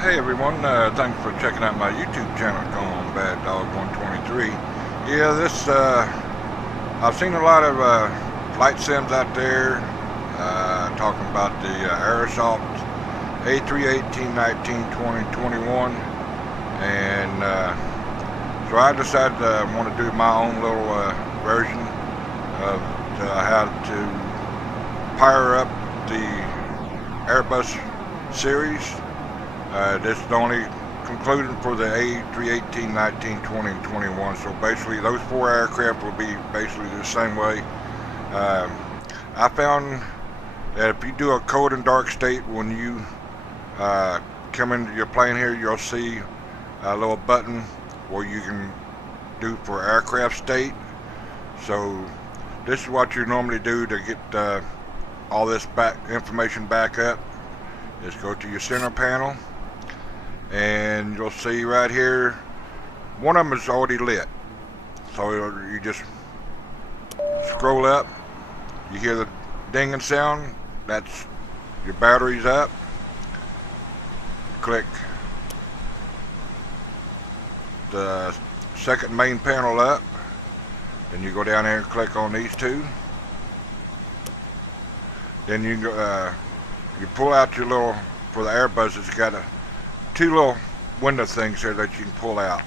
Hey everyone, thanks for checking out my YouTube channel, Gone Bad Dog 123. Yeah, I've seen a lot of flight sims out there talking about the aerosoft A318, 19, 20, 21, and so I decided I want to do my own little version of how to power up the Airbus series. This is only concluding for the A318, 19, 20, and 21. So basically, those four aircraft will be basically the same way. I found that if you do a cold and dark state, when you come into your plane here, you'll see a little button where you can do for aircraft state. So this is what you normally do to get all this information back up. Just go to your center panel, and you'll see right here one of them is already lit. So you just scroll up, you hear the dinging sound, that's your battery's up. Click the second main panel up, then you go down there and click on these two. Then you pull out your little, for the Airbus, it's got two little window things here that you can pull out.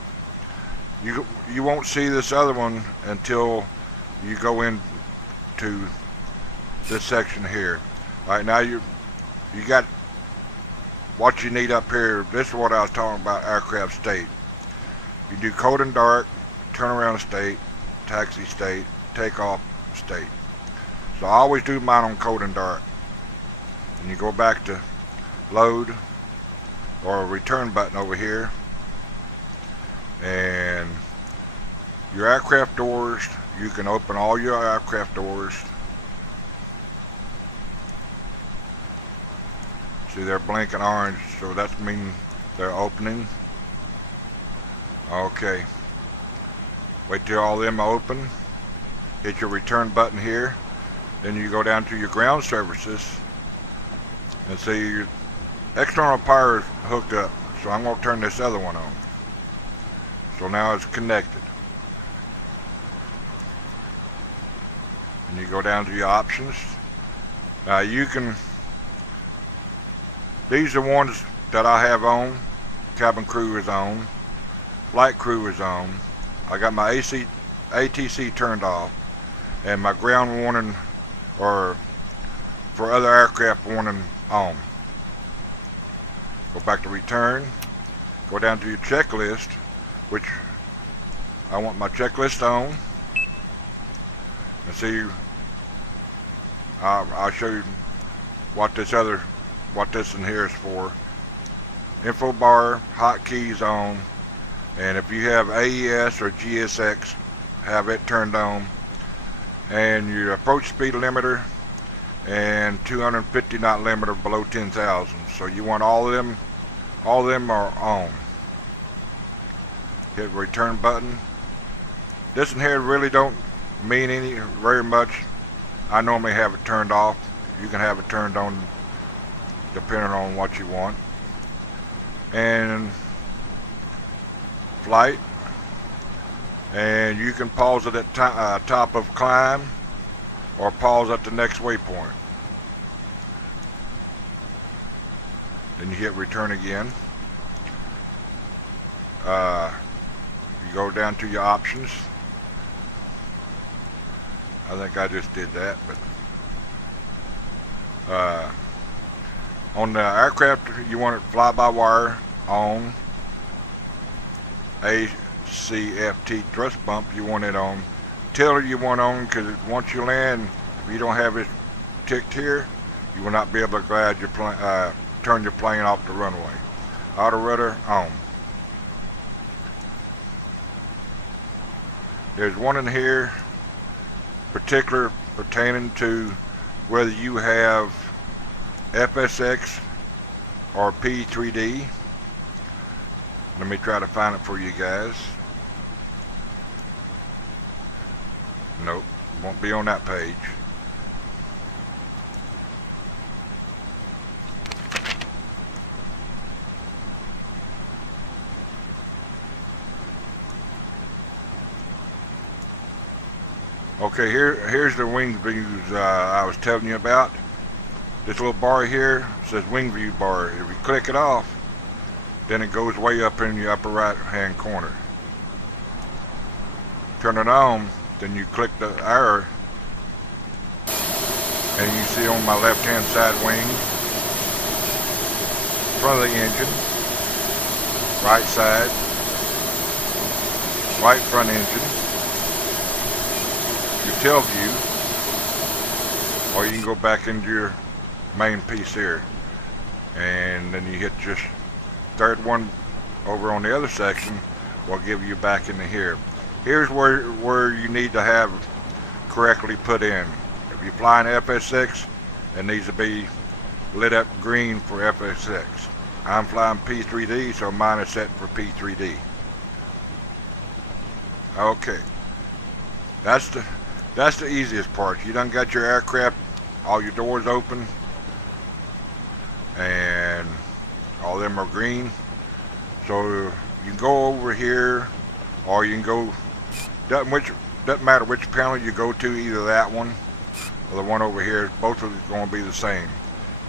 You won't see this other one until you go into this section here. Alright, now you got what you need up here. This is what I was talking about, aircraft state. You do cold and dark, turnaround state, taxi state, takeoff state. So I always do mine on cold and dark. And you go back to load or return button over here, and your aircraft doors, you can open all your aircraft doors. See, they're blinking orange, so that means they're opening. Okay, wait till all of them are open, hit your return button here, then you go down to your ground services and see your external power is hooked up, so I'm going to turn this other one on. So now it's connected. And you go down to your options. Now you can, these are ones that I have on. Cabin crew is on, flight crew is on. I got my ATC turned off, and my ground warning, or for other aircraft warning, on. Go back to return, go down to your checklist, which I want my checklist on, and see, I'll show you what this in here is for. Info bar, hotkeys on, and if you have AES or GSX, have it turned on, and your approach speed limiter and 250 knot limiter below 10,000. So you want all of them are on. Hit return button. This in here really don't mean very much. I normally have it turned off. You can have it turned on depending on what you want. And flight, and you can pause it at top of climb, or pause at the next waypoint. Then you hit return again. You go down to your options. I think I just did that, but on the aircraft, you want it fly-by-wire on. ACFT thrust bump, you want it on. Tiller you want on, because once you land, if you don't have it ticked here, you will not be able to glide your plane, turn your plane off the runway. Auto rudder on. There's one in here particular pertaining to whether you have FSX or P3D. Let me try to find it for you guys. Nope, won't be on that page. Okay, here's the wing views I was telling you about. This little bar here says wing view bar. If you click it off, then it goes way up in your upper right hand corner. Turn it on, then you click the arrow, and you see on my left hand side wing, front of the engine, right side, right front engine, your tail view, or you can go back into your main piece here, and then you hit just third one over on the other section will give you back into here. Here's where you need to have correctly put in. If you're flying FS6, it needs to be lit up green for FS6. I'm flying P3D, so mine is set for P3D. Okay, that's the easiest part. You done got your aircraft, all your doors open, and all of them are green. So you can go over here, or you can go, doesn't matter which panel you go to, either that one or the one over here, both of them are going to be the same.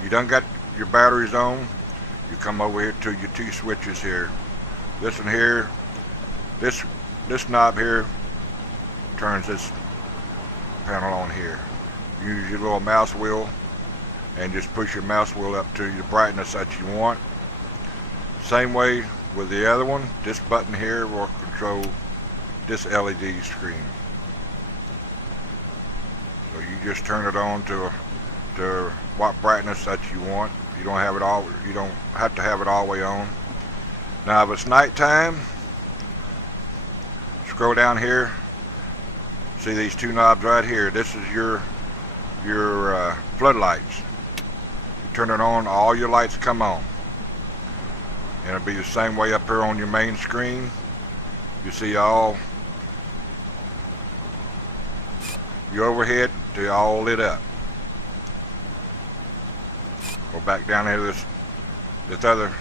You done got your batteries on, you come over here to your two switches here. This one here, this knob here turns this panel on here. Use your little mouse wheel and just push your mouse wheel up to the brightness that you want. Same way with the other one. This button here will control this LED screen. So you just turn it on to what brightness that you want. You don't have to have it all the way on. Now if it's nighttime, scroll down here. See these two knobs right here. This is your floodlights. You turn it on, all your lights come on. And it'll be the same way up here on your main screen. You see all your overhead, they're all lit up. Go back down here to this other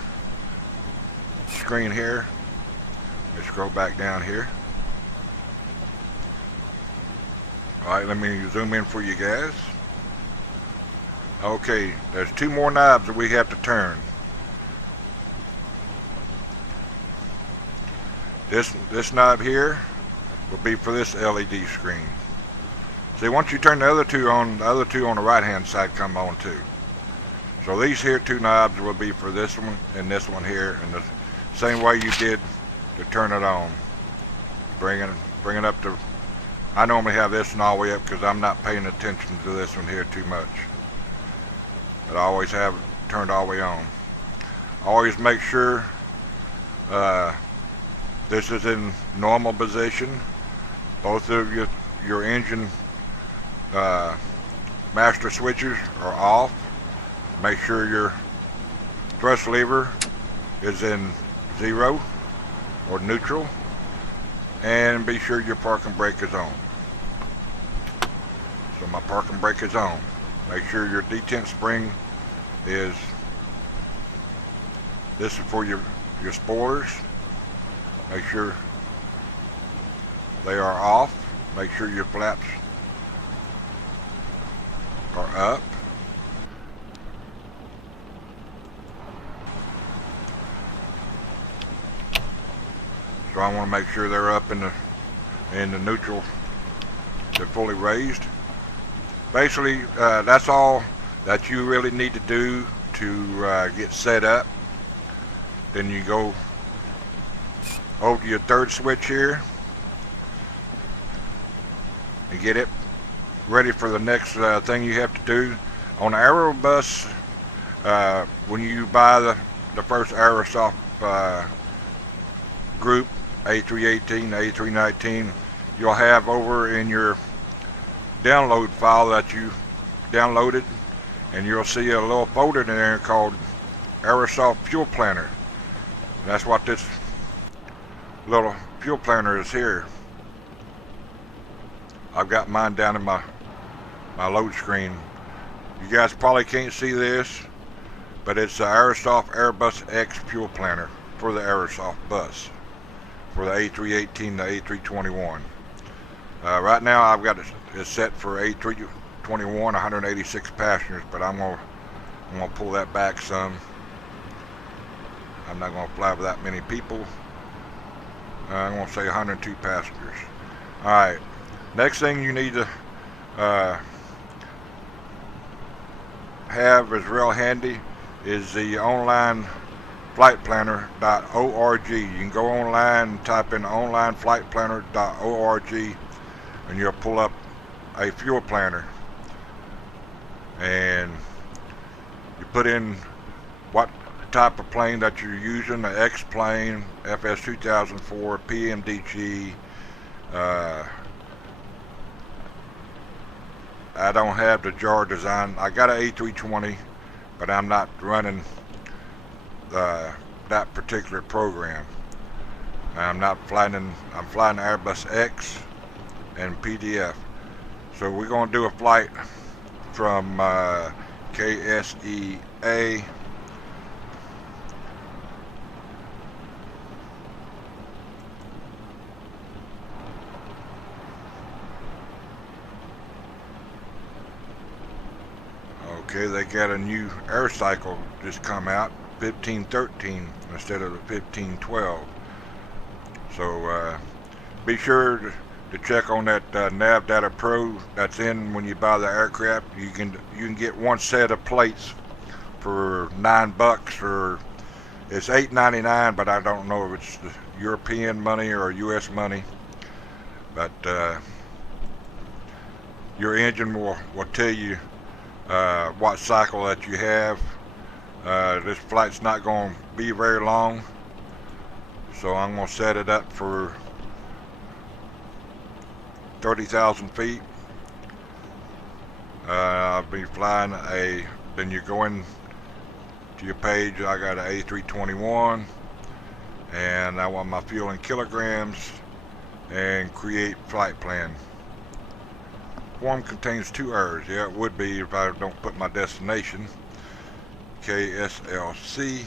screen here. Let's scroll back down here. Alright, let me zoom in for you guys. Okay, there's two more knobs that we have to turn. This knob here will be for this LED screen. See, once you turn the other two on the right hand side come on too. So these here two knobs will be for this one and this one here, and the same way you did to turn it on. Bring it up to, I normally have this one all the way up because I'm not paying attention to this one here too much. But I always have it turned all the way on. Always make sure this is in normal position. Both of your engine master switches are off. Make sure your thrust lever is in 0 or neutral, and be sure your parking brake is on. So my parking brake is on. Make sure your detent spring is, this is for your spoilers. Make sure they are off. Make sure your flaps are up. So I want to make sure they're up in the neutral. They're fully raised. Basically, that's all that you really need to do to get set up. Then you go over to your third switch here and get it ready for the next thing you have to do. On the aerobus, when you buy the first aerosoft group, A318, A319, you'll have over in your download file that you downloaded, and you'll see a little folder in there called aerosoft fuel planner. That's what this little fuel planner is here. I've got mine down in my load screen. You guys probably can't see this, but it's the aerosoft Airbus X fuel planner for the aerosoft bus, for the A318 to A321. Right now I've got it set for A321, 186 passengers, but I'm gonna pull that back some. I'm not gonna fly with that many people. I'm gonna say 102 passengers. All right. Next thing you need to have is real handy is the online flightplanner.org. You can go online and type in onlineflightplanner.org and you'll pull up a fuel planner, and you put in what type of plane that you're using, the X plane, FS 2004, PMDG. I don't have the jar design. I got an A320, but I'm not running that particular program. I'm flying Airbus X and PDF. So we're going to do a flight from ksea Okay, they got a new air cycle just come out, 1513 instead of the 1512. So be sure to check on that Nav Data Pro that's in when you buy the aircraft. You can get one set of plates for $9, or it's $8.99, but I don't know if it's the European money or US money. But your engine will tell you what cycle that you have. This flight's not going to be very long, so I'm going to set it up for 30,000 feet. I'll be flying then you go in to your page. I got an A321, and I want my fuel in kilograms and create flight plan. Form contains 2 errors. Yeah, it would be if I don't put my destination. KSLC.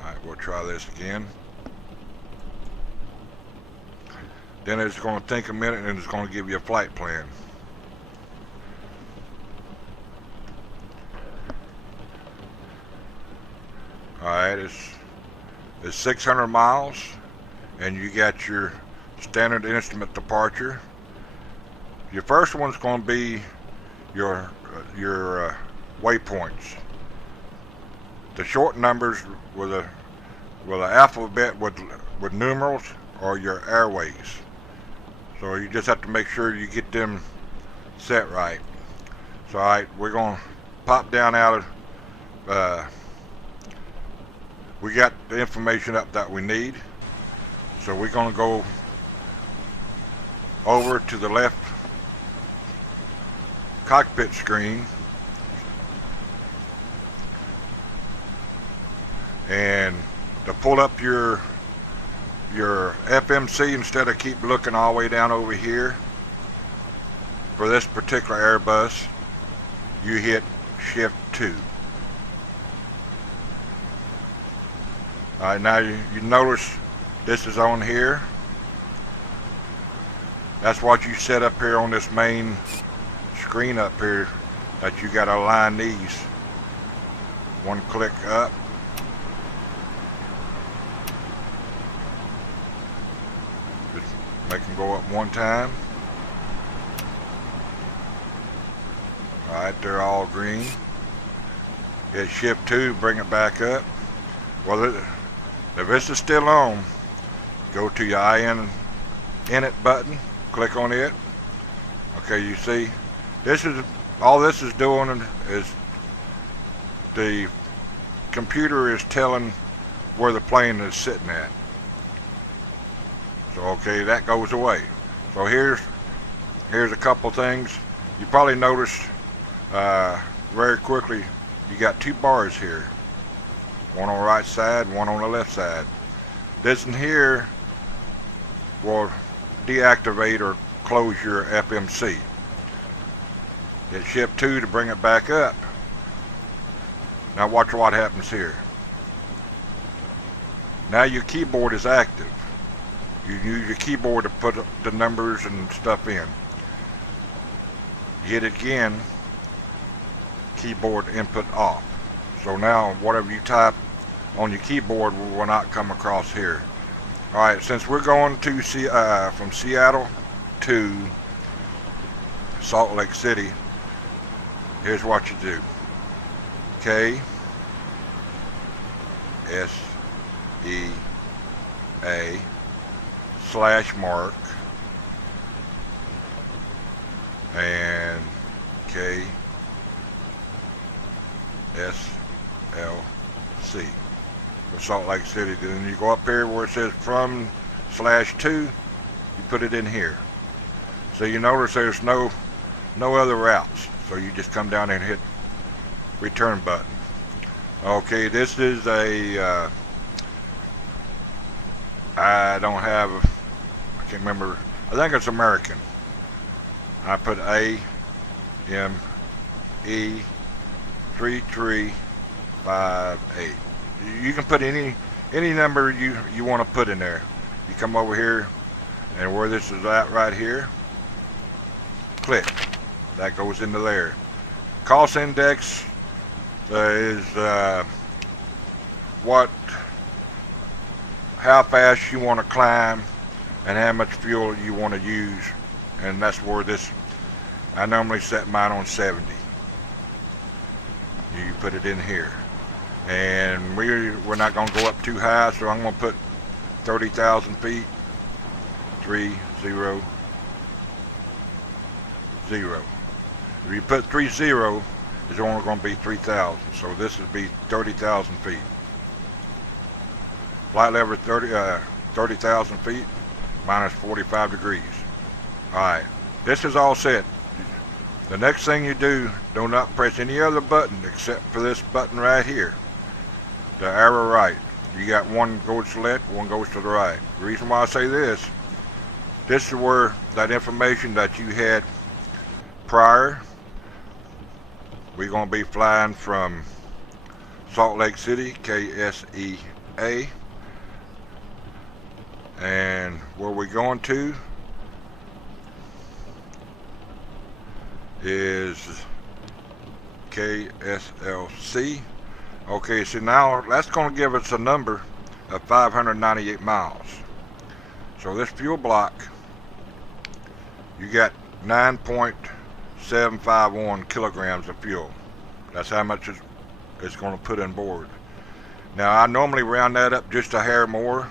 Alright, we'll try this again. Then it's going to take a minute and it's going to give you a flight plan. Alright, it's 600 miles. And you got your standard instrument departure. Your first one's going to be your waypoints. The short numbers with an alphabet with numerals are your airways. So you just have to make sure you get them set right. So alright, we're going to pop down out of. We got the information up that we need. So we're going to go over to the left cockpit screen, and to pull up your FMC, instead of keep looking all the way down over here, for this particular Airbus you hit shift 2. Alright, now you notice this is on here. That's what you set up here on this main screen up here, that you got to align these. One click up. Just make them go up one time. Alright, they're all green. Hit shift 2, bring it back up. Well, if this is still on, go to your init button, click on it. Okay, you see, all this is doing is the computer is telling where the plane is sitting at. So okay, that goes away. So here's a couple things. You probably noticed very quickly, you got 2 bars here. One on the right side, one on the left side. This in here will deactivate or close your FMC. Hit shift 2 to bring it back up. Now watch what happens here. Now your keyboard is active. You use your keyboard to put the numbers and stuff in. You hit it again, keyboard input off. So now whatever you type on your keyboard will not come across here. Alright, since we're going to from Seattle to Salt Lake City, here's what you do. ksea /mark and kslc for Salt Lake City. Then you go up here where it says from /2, you put it in here. So you notice there's no other routes, so you just come down and hit return button. Okay, this is a I can't remember, I think it's American. I put AME3358. You can put any number you want to put in there. You come over here, and where this is at right here, click. That goes into there. Cost index is how fast you want to climb and how much fuel you want to use, and that's where this, I normally set mine on 70. You put it in here, and we're not going to go up too high, so I'm going to put 30,000 feet. 30. If you put 30, it's only going to be 3,000. So this would be 30,000 feet. Flight level 30,000 feet minus 45 degrees. Alright, this is all set. The next thing you do not press any other button except for this button right here, the arrow right. You got one goes to the left, one goes to the right. The reason why I say this is where that information that you had prior. We're going to be flying from Salt Lake City, ksea, and where we're going to is kslc. Okay, so now that's going to give us a number of 598 miles. So this fuel block, you got 9.751 kilograms of fuel. That's how much it's going to put on board. Now I normally round that up just a hair more.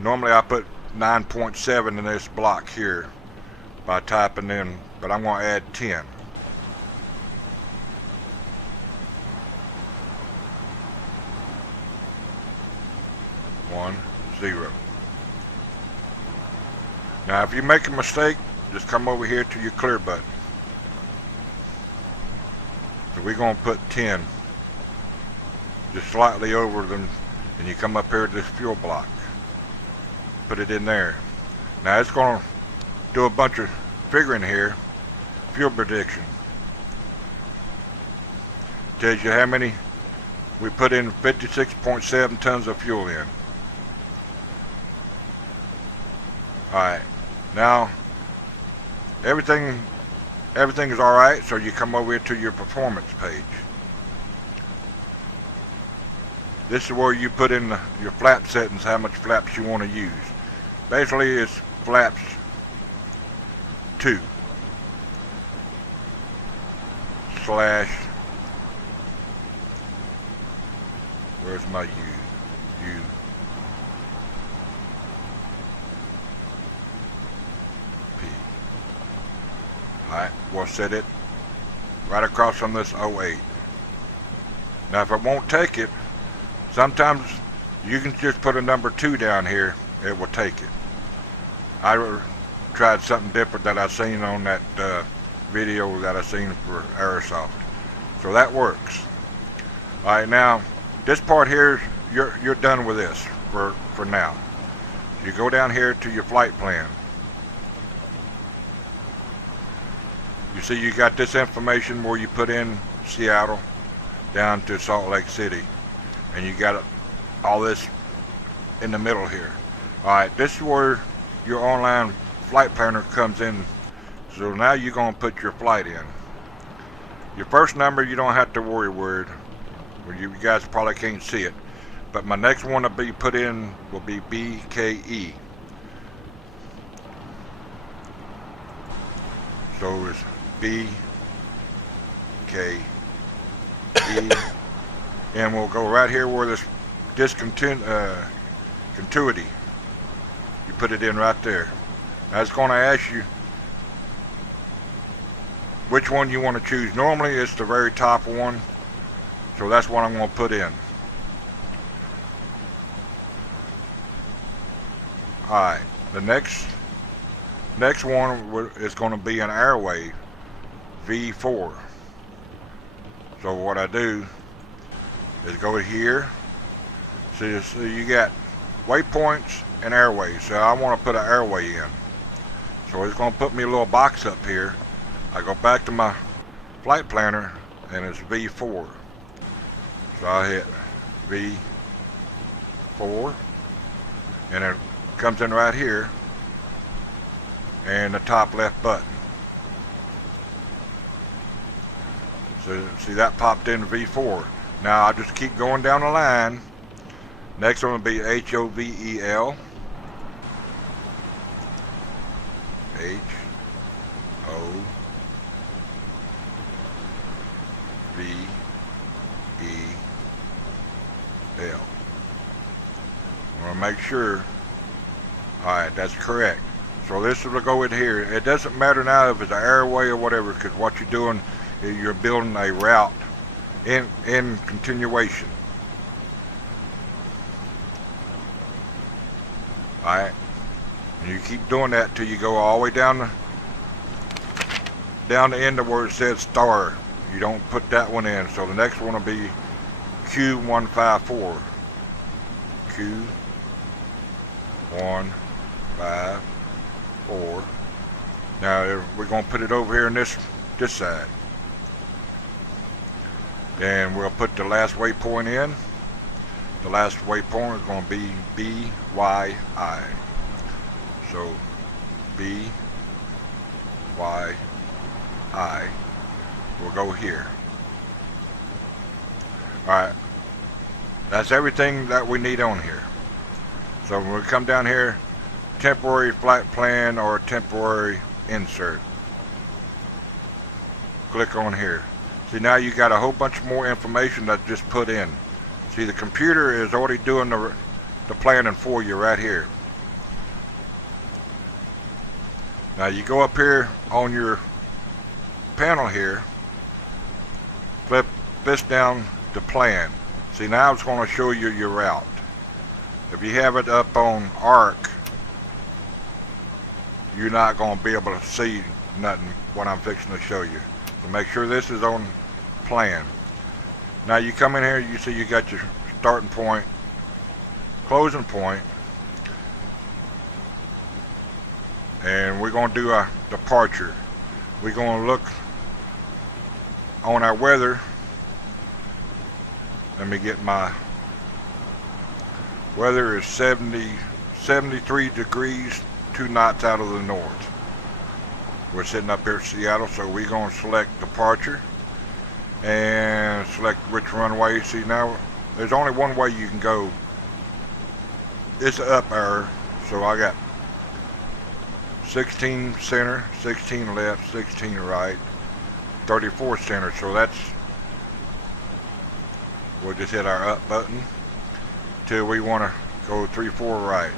Normally I put 9.7 in this block here by typing in, but I'm going to add 10. One, 0. Now if you make a mistake, just come over here to your clear button. So we're going to put 10, just slightly over them, and you come up here to this fuel block. Put it in there. Now it's going to do a bunch of figuring here. Fuel prediction. Tells you how many we put in. 56.7 tons of fuel in. Alright, now everything is alright, so you come over here to your performance page. This is where you put in your flap settings, how much flaps you want to use. Basically it's flaps 2 / where's my U? Alright, we'll set it right across from this 08. Now if it won't take it, sometimes you can just put a number 2 down here, it will take it. I tried something different that I seen on that video that I seen for aerosoft. So that works. Alright, now this part here, you're done with this for now. You go down here to your flight plan. You see you got this information where you put in Seattle down to Salt Lake City, and you got all this in the middle here. Alright, this is where your online flight planner comes in. So now you're going to put your flight in. Your first number you don't have to worry with. Well, you guys probably can't see it. But my next one to be put in will be BKE. So it's BKE. And we'll go right here where this continuity. You put it in right there. Now it's going to ask you which one you want to choose. Normally it's the very top one, so that's what I'm going to put in. Alright, the next one is going to be an airway V4. So what I do is go here. So you got waypoints and airways. So I want to put an airway in. So it's going to put me a little box up here. I go back to my flight planner and it's V4. So I hit V4 and it comes in right here and the top left button. So see that popped in V4. Now I just keep going down the line. Next one will be HOVEL. HOVEL. I want to make sure. Alright, that's correct. So this will go in here. It doesn't matter now if it's an airway or whatever, because what you're doing is you're building a route in continuation. Alright, and you keep doing that till you go all the way down the end of where it says star. You don't put that one in. So the next one will be Q154. Q154. Now we're going to put it over here on this side. Then we'll put the last waypoint in. The last waypoint is going to be BYI. So BYI will go here. Alright, that's everything that we need on here. So when we come down here, temporary flight plan or temporary insert, click on here. See, now you got a whole bunch more information that's just put in. See, the computer is already doing the planning for you right here. Now you go up here on your panel here, flip this down to plan. See, now it's going to show you your route. If you have it up on arc, you're not going to be able to see nothing what I'm fixing to show you. So make sure this is on plan. Now you come in here, you see you got your starting point, closing point, and we're going to do a departure. We're going to look on our weather. Let me get my weather is 73 degrees, 2 knots out of the north. We're sitting up here in Seattle, so we're going to select departure and select which runway. See, now there's only one way you can go. It's up arrow, so I got 16 center, 16 left, 16 right, 34 center. So that's, we'll just hit our up button till we want to go 3-4 right.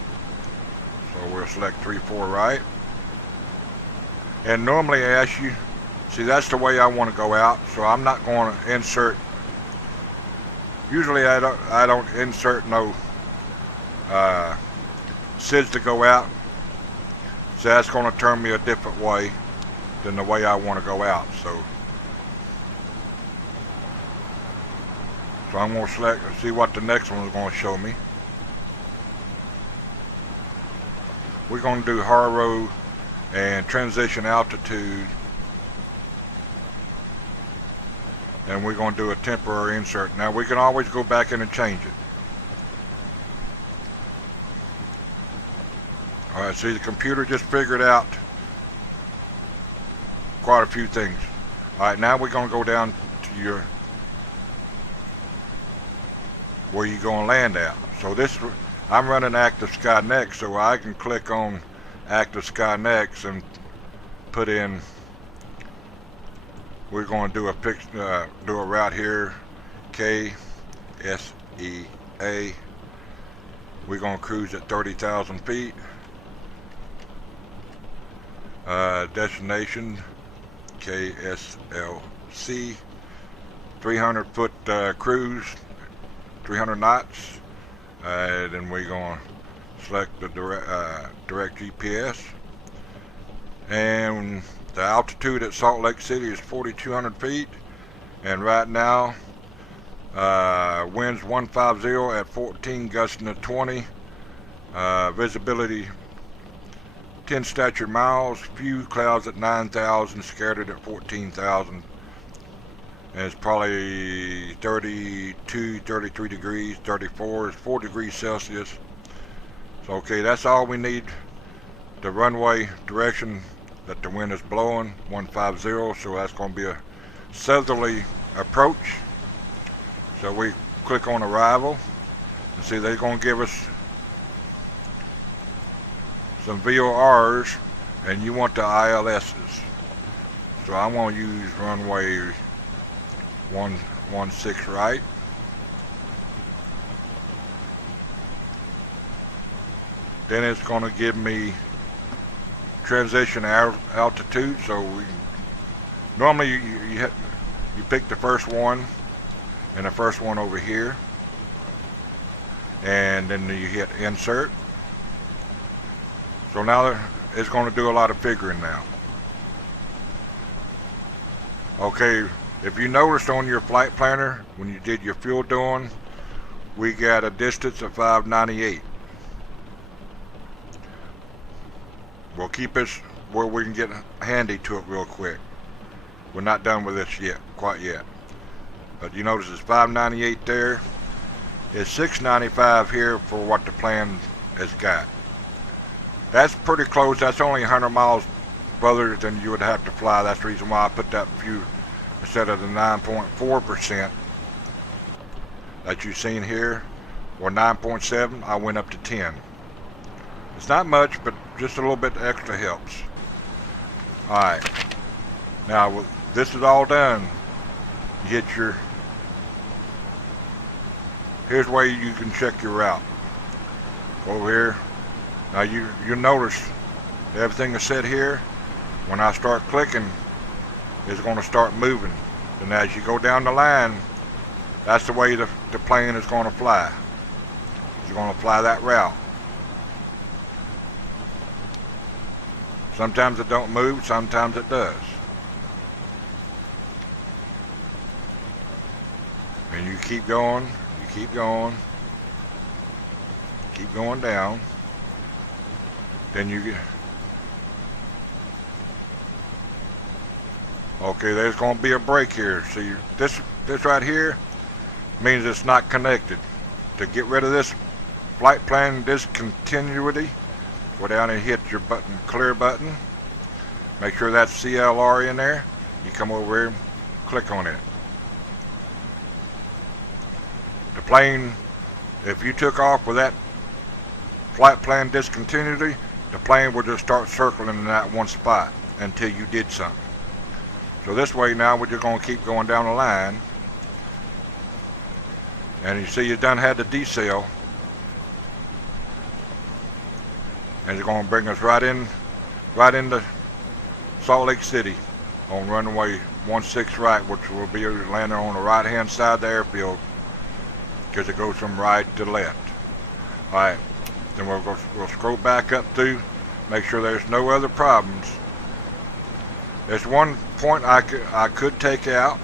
So we'll select 3-4 right. And normally I ask you, see, that's the way I want to go out, so I'm not going to insert. Usually I don't insert no SIDS to go out. So that's going to turn me a different way than the way I want to go out. So I'm going to select, see what the next one is going to show me. We're going to do Haro and transition altitude, and we're going to do a temporary insert. Now we can always go back in and change it. Alright, see, the computer just figured out quite a few things. Alright, now we're going to go down to your where you're going to land at. So this, I'm running Active Skynex, so I can click on Active Skynex and put in, we're going to do a route here, ksea. We're going to cruise at 30,000 feet. Destination kslc, 300 foot cruise, 300 knots. Then we're going to select the direct GPS, and the altitude at Salt Lake City is 4,200 feet, and right now winds 150 at 14, gusting to 20, visibility 10 stature miles, few clouds at 9,000, scattered at 14,000, and it's probably 32, 33 degrees, 34 is 4 degrees Celsius. So okay, that's all we need. The runway direction that the wind is blowing, 150, so that's going to be a southerly approach. So we click on arrival, and see they're going to give us some VORs, and you want the ILSs. So I want to use runway 16 right. Then it's going to give me transition altitude. So normally you pick the first one and the first one over here, and then you hit insert. So now it's going to do a lot of figuring now. Okay, if you noticed on your flight planner when you did your fuel doing, we got a distance of 598. We'll keep this where we can get handy to it real quick. We're not done with this yet, quite yet. But you notice it's 598 there. It's 695 here for what the plan has got. That's pretty close. That's only 100 miles further than you would have to fly. That's the reason why I put that few instead of the 9.4% that you've seen here, or 9.7. I went up to 10. It's not much, but just a little bit extra helps. Alright, now this is all done. You hit your, here's where you can check your route. Go over here. Now you'll notice everything is set here. When I start clicking, it's going to start moving. And as you go down the line, that's the way the plane is going to fly. It's going to fly that route. Sometimes it don't move, sometimes it does. And you keep going, keep going down. Then you get, okay, there's going to be a break here. See, this right here means it's not connected. To get rid of this flight plan discontinuity, go down and hit your button, clear button. Make sure that's CLR in there. You come over here and click on it. The plane, if you took off with that flight plan discontinuity, the plane will just start circling in that one spot until you did something. So this way now we're just going to keep going down the line. And you see you done had the decel. And it's going to bring us right into Salt Lake City on runway 16 right, which will be landing on the right hand side of the airfield because it goes from right to left. Alright. Then we'll scroll back up through, make sure there's no other problems. There's one point I could take out,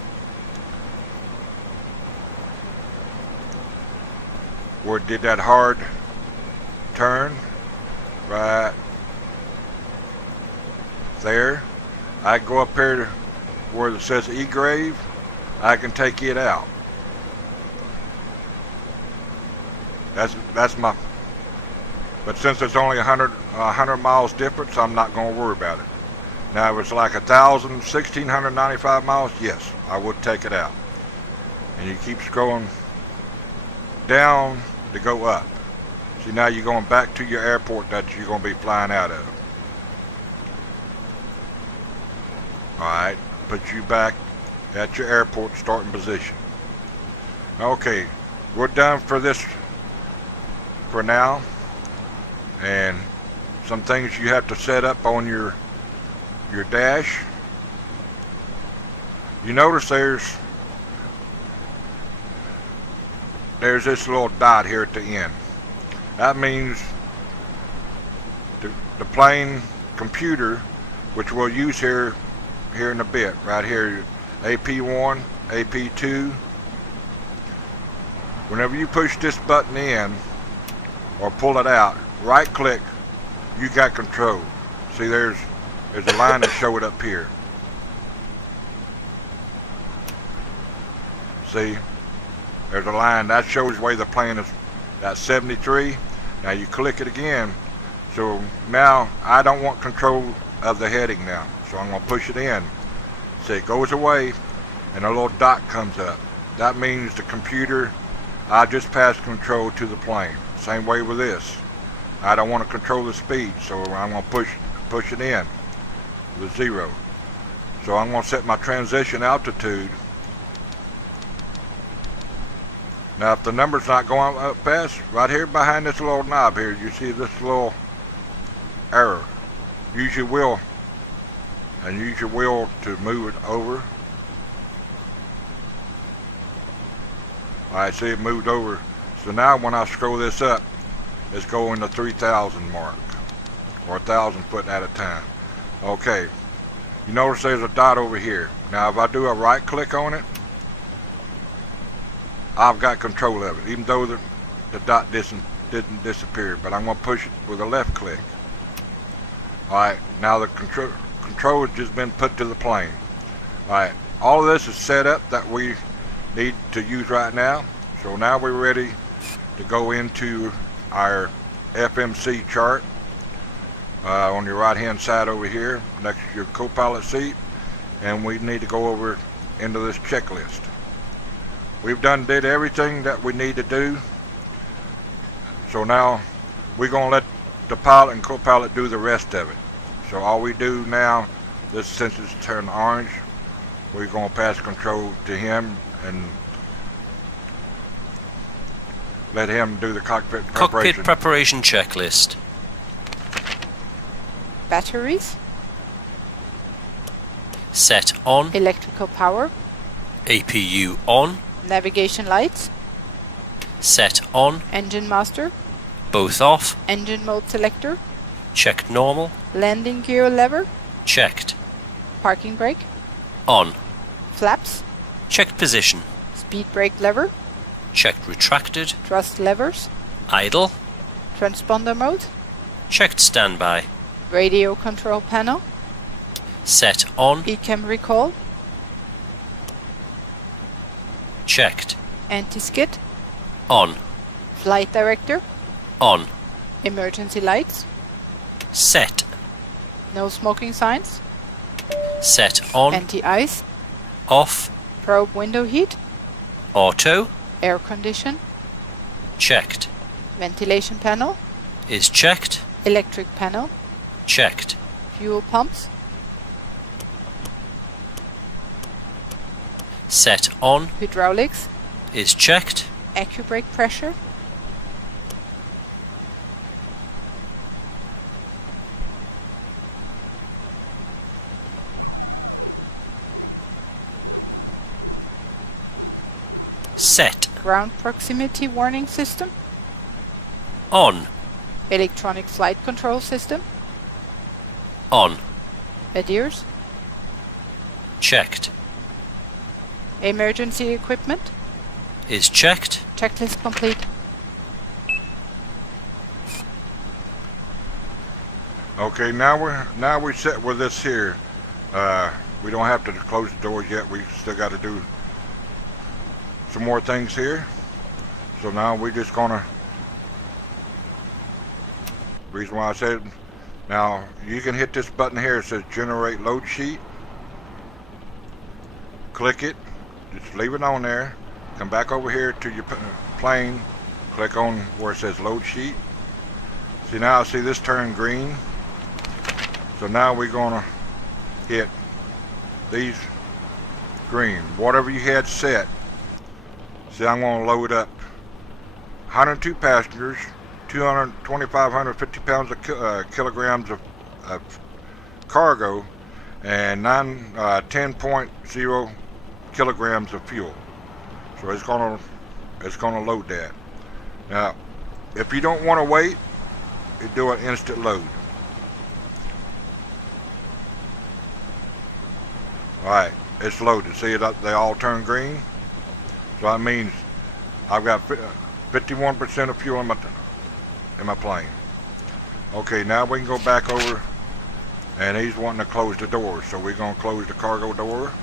where it did that hard turn, right there. I go up here to where it says E-grave, I can take it out. But since it's only 100 miles difference, I'm not going to worry about it. Now, if it's like 1,695 miles, yes, I would take it out. And you keep scrolling down to go up. See, now you're going back to your airport that you're going to be flying out of. Alright, put you back at your airport starting position. Okay, we're done for this for now. And some things you have to set up on your dash. You notice there's this little dot here at the end. That means the plane computer, which we'll use here in a bit, right here, AP1, AP2. Whenever you push this button in or pull it out, right click, you got control. See, there's a line that show it up here. See, there's a line that shows where the plane is at 73. Now you click it again. So now I don't want control of the heading now. So I'm going to push it in. See, it goes away and a little dot comes up. That means the computer, I just passed control to the plane. Same way with this. I don't want to control the speed, so I'm going to push it in with 0. So I'm going to set my transition altitude. Now if the number's not going up fast, right here behind this little knob here, you see this little arrow. Use your wheel, and use your wheel to move it over. Alright, see, it moved over. So now when I scroll this up, it's going to 3,000 mark, or 1,000 foot at a time. Okay, you notice there's a dot over here. Now if I do a right click on it, I've got control of it, even though the dot didn't disappear, but I'm going to push it with a left click. Alright, now the control has just been put to the plane. Alright, all of this is set up that we need to use right now. So now we're ready to go into our FMC chart on your right hand side over here next to your co-pilot seat, and we need to go over into this checklist. We've did everything that we need to do, so now we're going to let the pilot and co-pilot do the rest of it. So all we do now, since it's turned orange, we're going to pass control to him and let him do the cockpit preparation. Cockpit preparation checklist. Batteries. Set on. Electrical power. APU on. Navigation lights. Set on. Engine master. Both off. Engine mode selector. Checked normal. Landing gear lever. Checked. Parking brake. On. Flaps. Checked position. Speed brake lever. Checked retracted. Thrust levers. Idle. Transponder mode. Checked standby. Radio control panel. Set on. ECAM recall. Checked. Anti-skid. On. Flight director. On. Emergency lights. Set. No smoking signs. Set on. Anti-ice. Off. Probe window heat. Auto. Air condition. Checked. Ventilation panel. Is checked. Electric panel. Checked. Fuel pumps. Set on. Hydraulics. Is checked. Accu-brake pressure. Set. Ground proximity warning system. On. Electronic flight control system. On. ADIRS. Checked. Emergency equipment. Is checked. Checklist complete. Okay, now we're set with this here. We don't have to close the doors yet. We still got to do some more things here. So now we're just gonna Reason why I said, now you can hit this button here. It says generate load sheet. Click it. Just leave it on there. Come back over here to your plane. Click on where it says load sheet. See, now I see this turn green. So now we're gonna hit these green. Whatever you had set. See, I'm gonna load up 102 passengers, 2,550 pounds of kilograms of cargo, and 10.0 kilograms of fuel. So it's gonna load that. Now, if you don't want to wait, you do an instant load. Alright, it's loaded. See, they all turn green. So that means I've got 51% of fuel in my plane. Okay, now we can go back over, and he's wanting to close the door. So we're going to close the cargo door.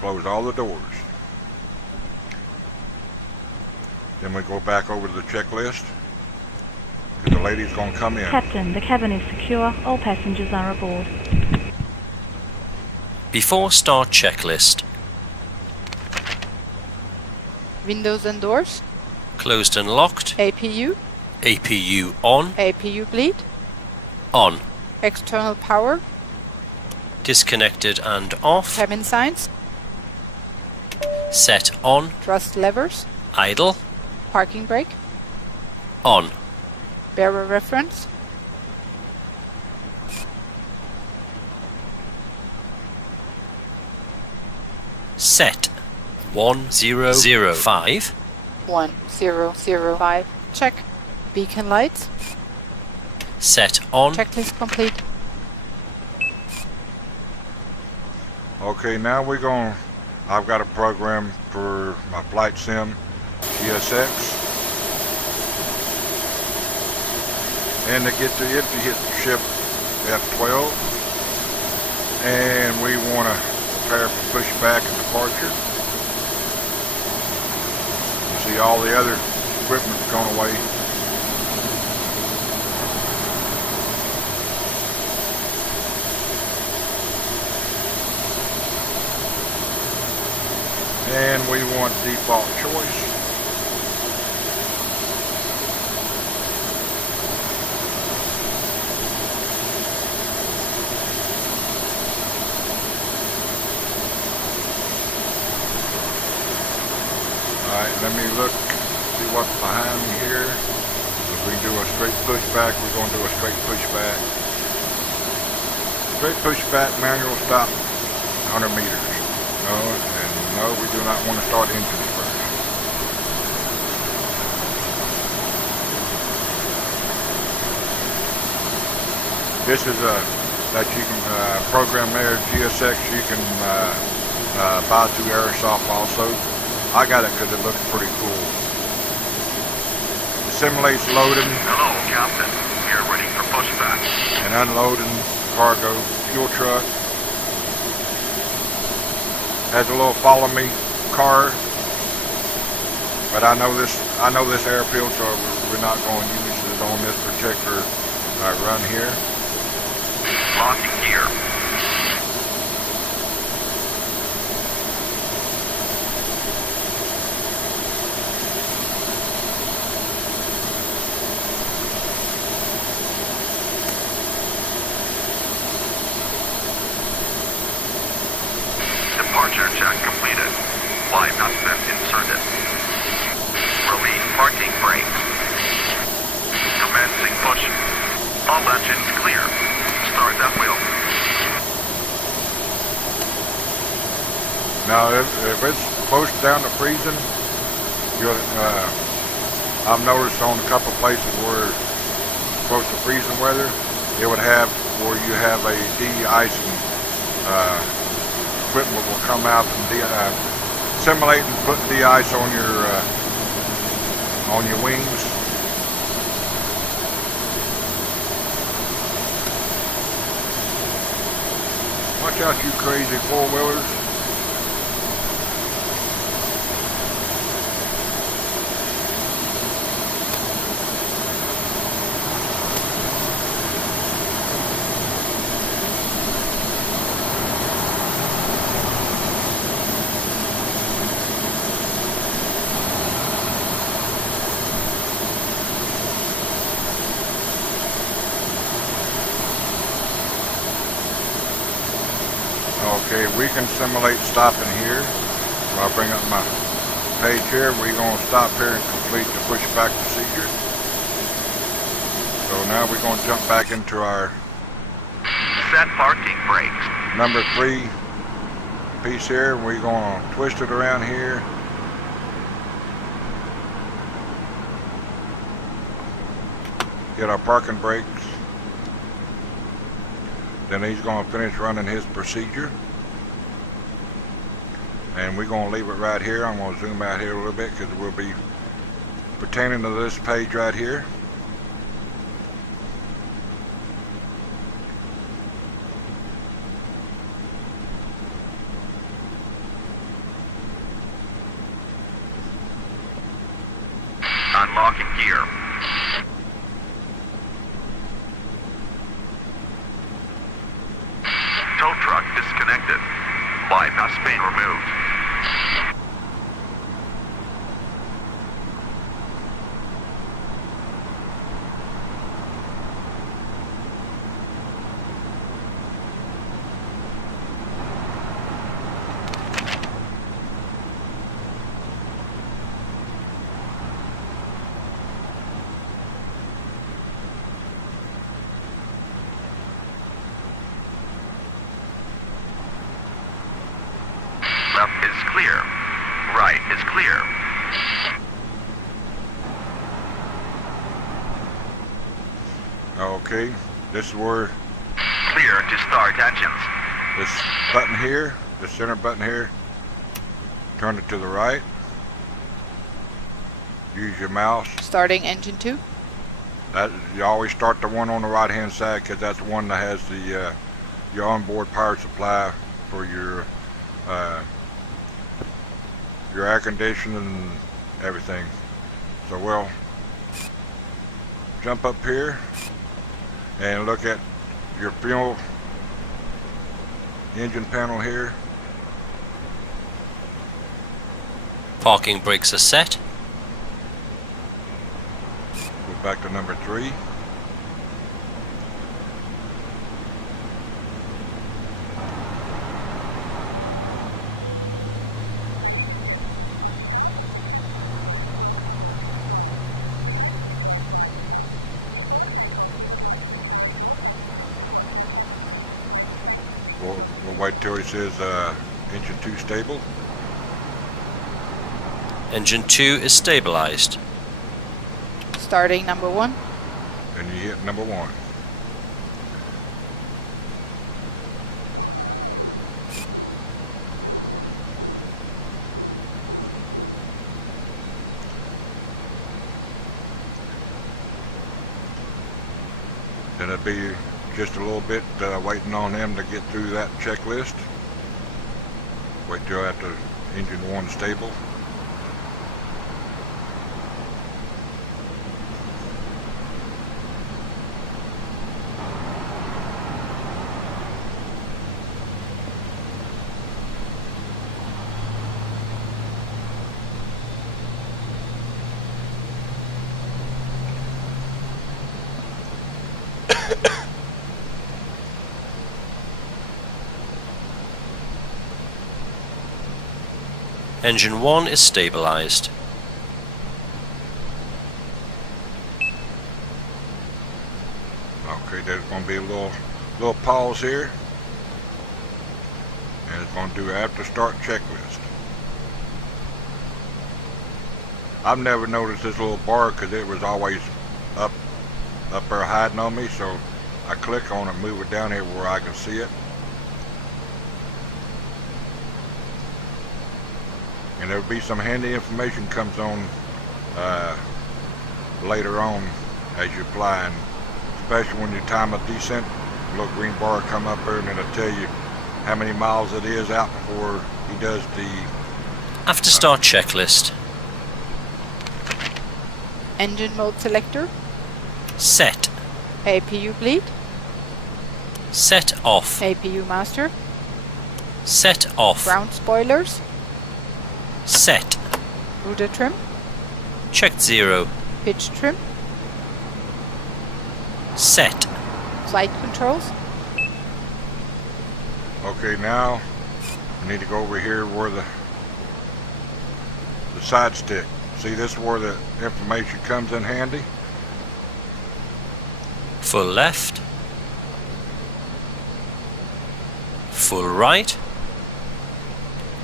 Close all the doors. Then we go back over to the checklist, because the lady's going to come in. Captain, the cabin is secure. All passengers are aboard. Before start checklist. Windows and doors. Closed and locked. APU. APU on. APU bleed. On. External power. Disconnected and off. Cabin signs. Set on. Thrust levers. Idle. Parking brake. On. Bearer reference. Set 1005. 1005. Check. Beacon lights. Set on. Checklist complete. Okay, now we're going to, I've got a program for my flight sim, ksx. And to get to it, you hit shift F12. And we want to prepare for pushback and departure. You see all the other equipment's gone away. And we want default choice. Alright, let me look, see what's behind me here. If we do a straight pushback, we're going to do a straight pushback. Straight pushback, manual stop, 100 meters. No, we do not want to start engines first. This is that you can program there, GSX, you can buy through Aerosoft also. I got it because it looks pretty cool. It simulates loading. Hello, Captain. We are ready for pushback. And unloading cargo, fuel truck. Has a little follow me car, but I know this airfield, so we're not going to use it on this particular run here. Locking gear. Departure check completed. Flight assistant inserted. Release parking brake. Commencing push. All engines clear. Start that wheel. Now, if it's close down to freezing, you'll, I've noticed on a couple places where it's close to freezing weather, it would have where you have a de-icing equipment will come out and simulate and put de-ice on your wings. What Watch out, you crazy four-wheelers. Okay, we can simulate stopping here. So I'll bring up my page here. We're going to stop here and complete the pushback procedure. So now we're going to jump back into our Set parking brakes. number 3 piece here. We're going to twist it around here. Get our parking brakes. Then he's going to finish running his procedure. And we're going to leave it right here. I'm going to zoom out here a little bit because it will be pertaining to this page right here. Unlocking gear. Tow truck disconnected. Bypass pane removed. Left is clear. Right is clear. Okay, this is where Clear to start engines. this button here, the center button here, turn it to the right. Use your mouse. Starting engine 2. That you always start the one on the right hand side because that's the one that has the your onboard power supply for your air conditioning and everything. So we'll jump up here and look at your fuel engine panel here. Parking brakes are set. Go back to number 3. We'll wait till he says engine 2 stable. Engine 2 is stabilized. Starting number 1. Then you hit number 1. Then it'll be just a little bit waiting on him to get through that checklist. Wait till after engine 1 stable. Engine 1 is stabilized. Okay, there's going to be a little pause here, and it's going to do after start checklist. I've never noticed this little bar because it was always up there hiding on me, so I click on it and move it down here where I can see it. And there'll be some handy information comes on later on as you're flying, especially when your time of descent. A little green bar come up there and it'll tell you how many miles it is out before he does the After start checklist. Engine mode selector. Set. APU bleed. Set off. APU master. Set off. Ground spoilers. Set. Rudder trim. Checked 0. Pitch trim. Set. Flight controls. Okay, now I need to go over here where the side stick. See, this is where the information comes in handy. Full left. Full right.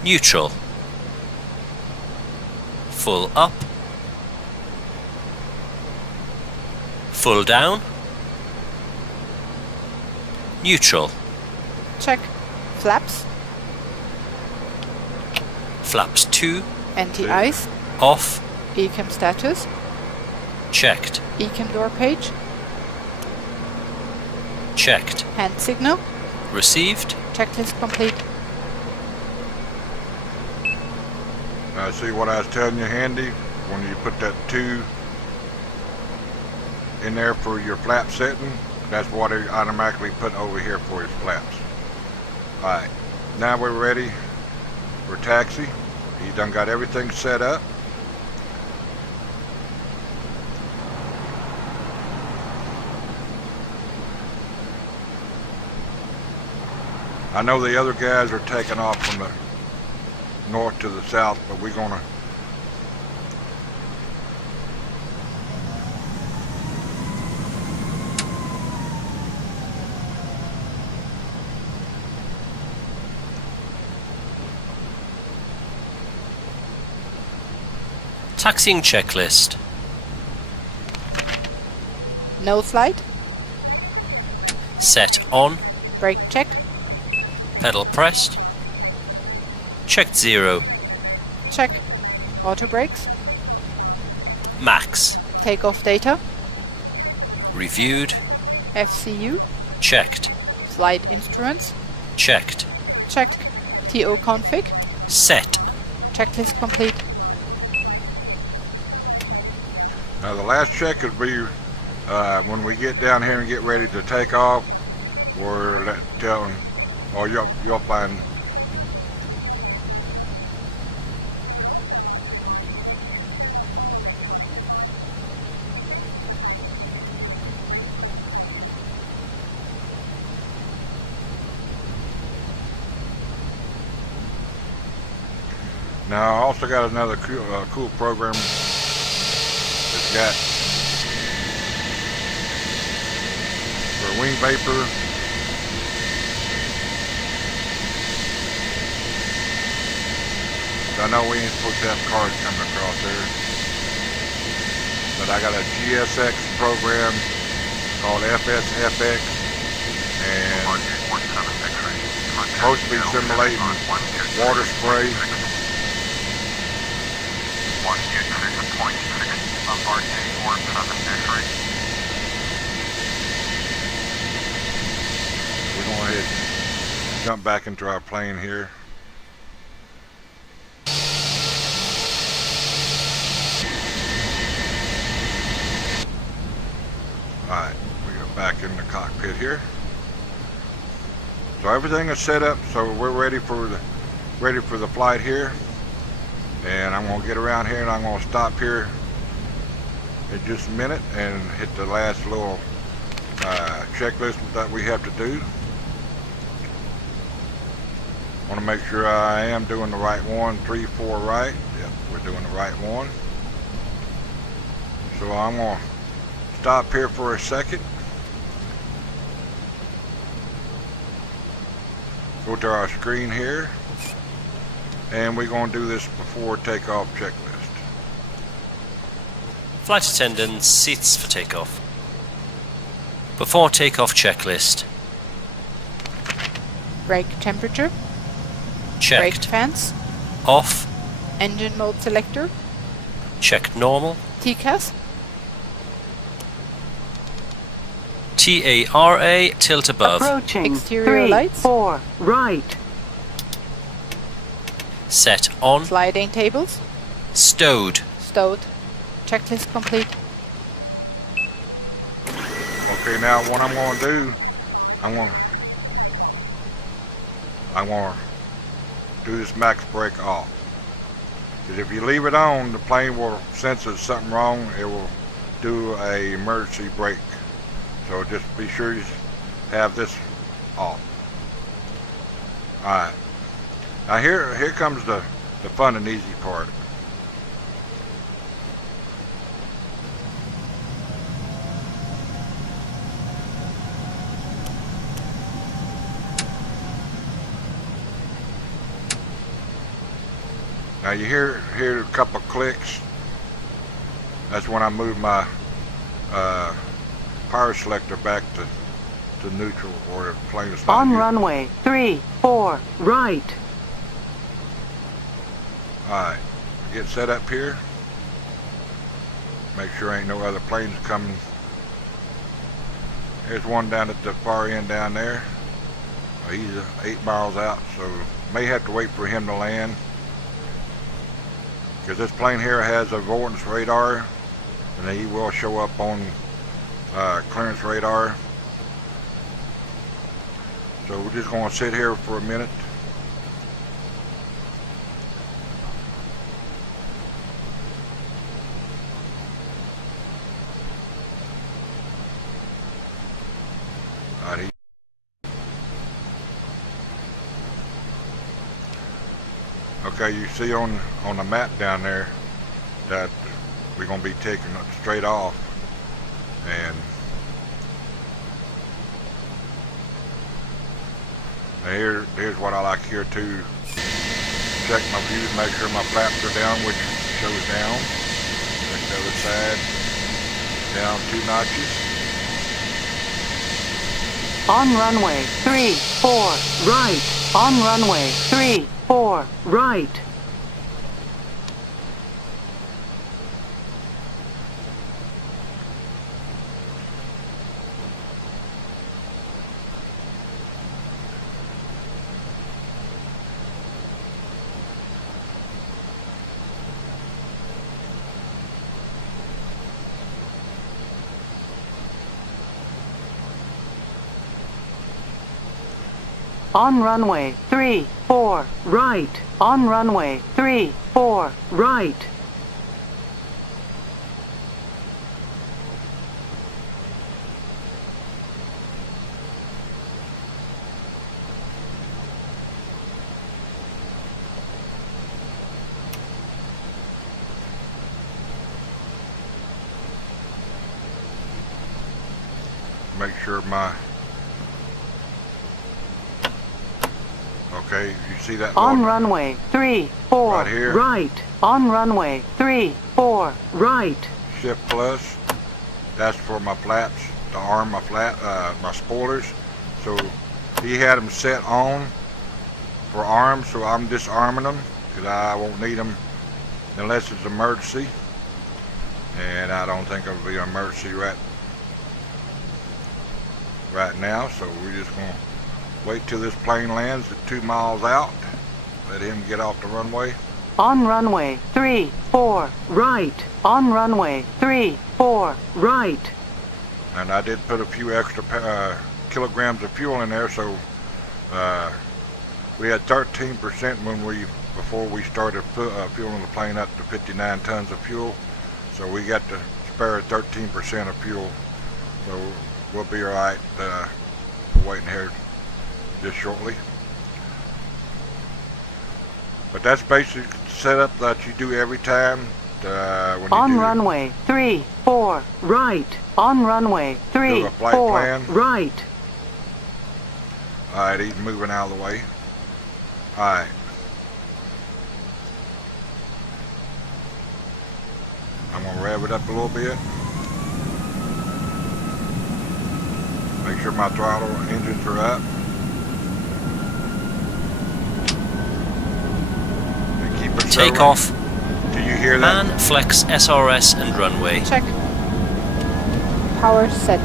Neutral. Full up. Full down. Neutral. Check. Flaps. Flaps 2. Anti-ice. Off. Ecam status. Checked. Ecam door page. Checked. Hand signal. Received. Checklist complete. Now, see what I was telling you handy? When you put that 2 in there for your flap setting, that's what it automatically put over here for his flaps. Alright, now we're ready for taxi. He's done got everything set up. I know the other guys are taking off from the north to the south, but we're gonna Taxiing checklist. Nose light. Set on. Brake check. Pedal pressed. Checked 0. Check. Auto brakes. Max. Takeoff data. Reviewed. FCU. Checked. Flight instruments. Checked. Check. TO config. Set. Checklist complete. now the last check would be when we get down here and get ready to take off. We're telling, or you'll find. Now I also got another cool program that's got for wing vapor. I know we ain't supposed to have cars coming across there, but I got a GSX program called FSFX, and supposed to be simulating water spray. 126.6 We're going to go ahead and jump back into our plane here. Alright, we go back in the cockpit here. So everything is set up, so we're ready for the flight here. And I'm gonna get around here and I'm gonna stop here in just a minute and hit the last little checklist that we have to do. Want to make sure I am doing the right one. 3, 4 right. Yep, we're doing the right one. So I'm gonna stop here for a second. Go to our screen here. And we're going to do this before takeoff checklist. Flight attendants, seats for takeoff. Before takeoff checklist. Brake temperature. Brake Checked. fans. Off. Engine mode selector. Checked normal. TCAS. TARA, tilt above. Approaching. Exterior 3, lights. 4, right. Set on. Sliding tables. Stowed. Stowed. Checklist complete. Okay, now what I'm going to do, I want to do this max brake off. Because if you leave it on, the plane will sense there's something wrong. It will do a emergency brake. So just be sure you have this off. Alright. Now here comes the fun and easy part. Now you hear a couple of clicks. That's when I move my power selector back to neutral, or the plane is not On using. runway 3, 4, right. Alright, get set up here. Make sure ain't no other planes coming. There's one down at the far end down there. He's 8 miles out, so may have to wait for him to land. Because this plane here has avoidance radar, and he will show up on clearance radar. So we're just going to sit here for a minute. Okay, you see on the map down there that we're going to be taking it straight off, and here's what I like here too. Check my views, make sure my flaps are down, which shows down. Check the other side, down 2 notches. On runway 3, 4, right. On runway 3, 4, right. On runway 3, 4, right. On runway 3, 4, right. Make sure my okay, you see that On logo? runway 3, 4, Right here. right. On runway 3, 4, right. Shift plus. That's for my flaps, to arm my my spoilers. So he had them set on for arms, so I'm disarming them because I won't need them unless it's emergency, and I don't think it'll be an emergency right now. So we're just gonna wait till this plane lands at 2 miles out. Let him get off the runway. On runway 3, 4, right. On runway 3, 4, right. And I did put a few extra kilograms of fuel in there, so we had 13% before we started fueling the plane up to 59 tons of fuel. So we got to spare 13% of fuel. So we'll be all right. We're waiting here just shortly. But that's basic setup that you do every time. When you On do runway 3, 4, right. On runway 3, Do a flight 4, plan. right. Alright, he's moving out of the way. Alright. I'm going to rev it up a little bit. Make sure my throttle engines are up. And keep it Take settling. off. Do you hear that? Man, flex SRS and runway. Check. Power set.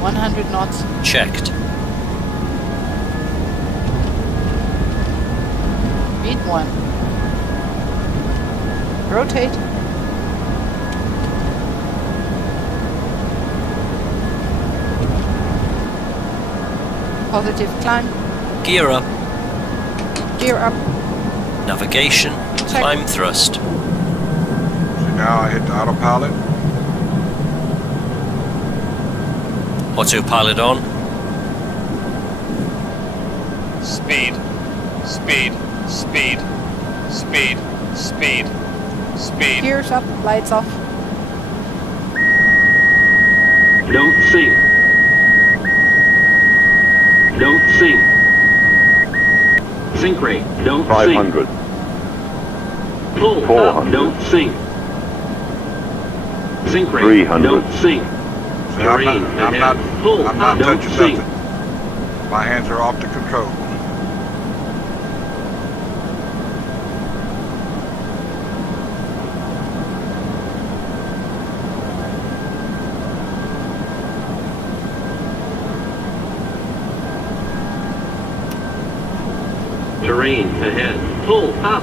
100 knots. Checked. Speed 1. Rotate. Positive climb. Gear up. Gear up. Navigation. Check. Climb thrust. See, now I hit the autopilot. Autopilot on. Speed, speed, speed, speed, speed, speed. Gears up. Lights off. Don't sink. Don't sink. Sink rate. Don't 500. sink. Pull 400. up. Don't sink. Sink rate. 300. Don't sink. See, I'm Marine not ahead. Pull I'm not up. Don't touching sink. nothing. My hands are off the controls. Terrain ahead. Pull up.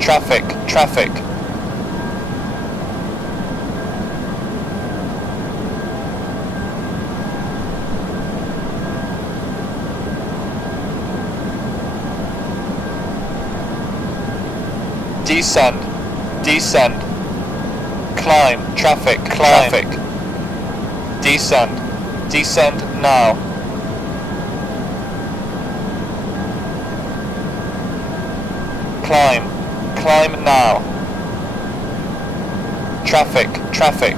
Traffic, traffic. Descend, descend. Climb, traffic, traffic. Descend, descend now. Climb, climb now. Traffic, traffic.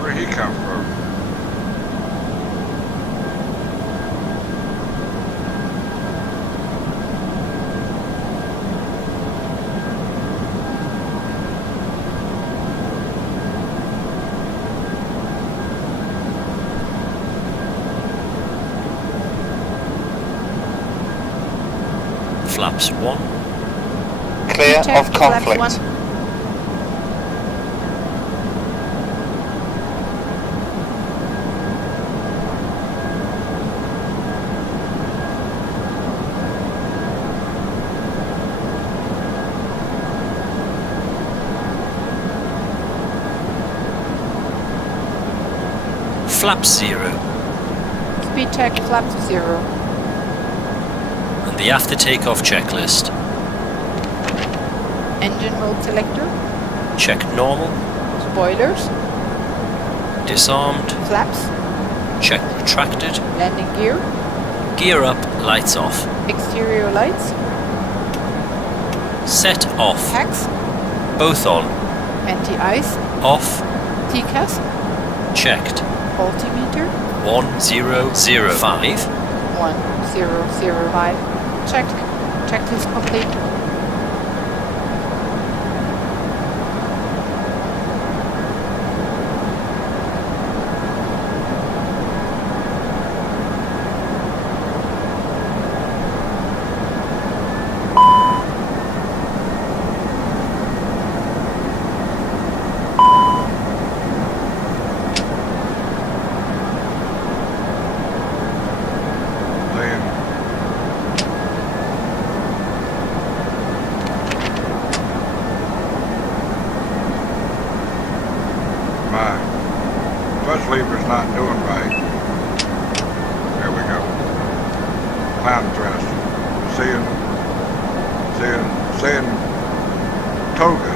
Where'd he come from? Flaps 1. Clear Check, of conflict. flaps 1. Flap 0. Speed check. Flaps 0. And the after takeoff checklist. Engine mode selector. Check normal. Spoilers. Disarmed. Flaps. Check retracted. Landing gear. Gear up. Lights off. Exterior lights. Set off. Hacks. Both on. Anti-ice. Off. TCAS. Checked. Altimeter. 1005. 1005. Checked. Checklist complete. saying toga.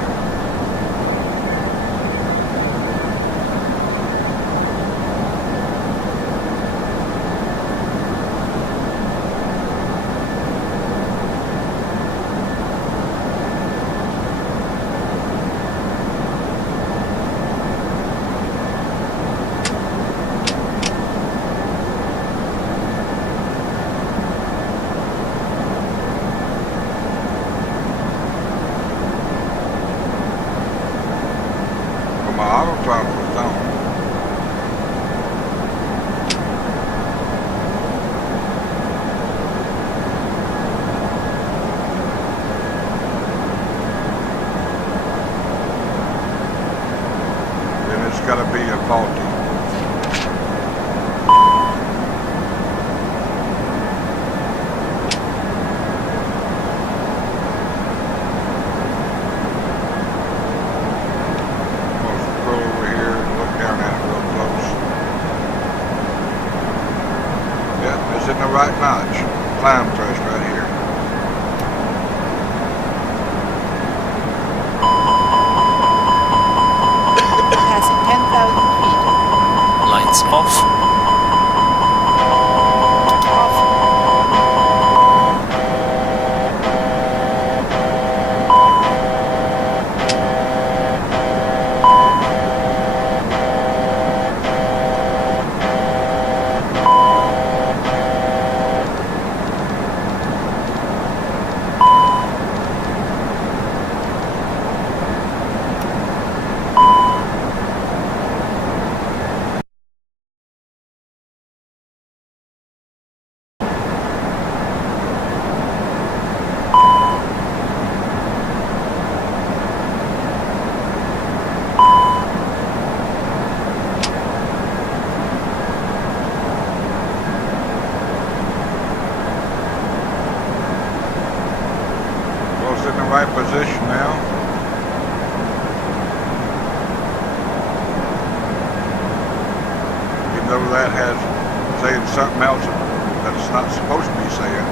My auto throttle was on. Then it's got to be a faulty. In the right notch. Climb thrust right here. Passing 10,000 feet. Lights off. In the right position now. Even though that has saying something else that it's not supposed to be saying.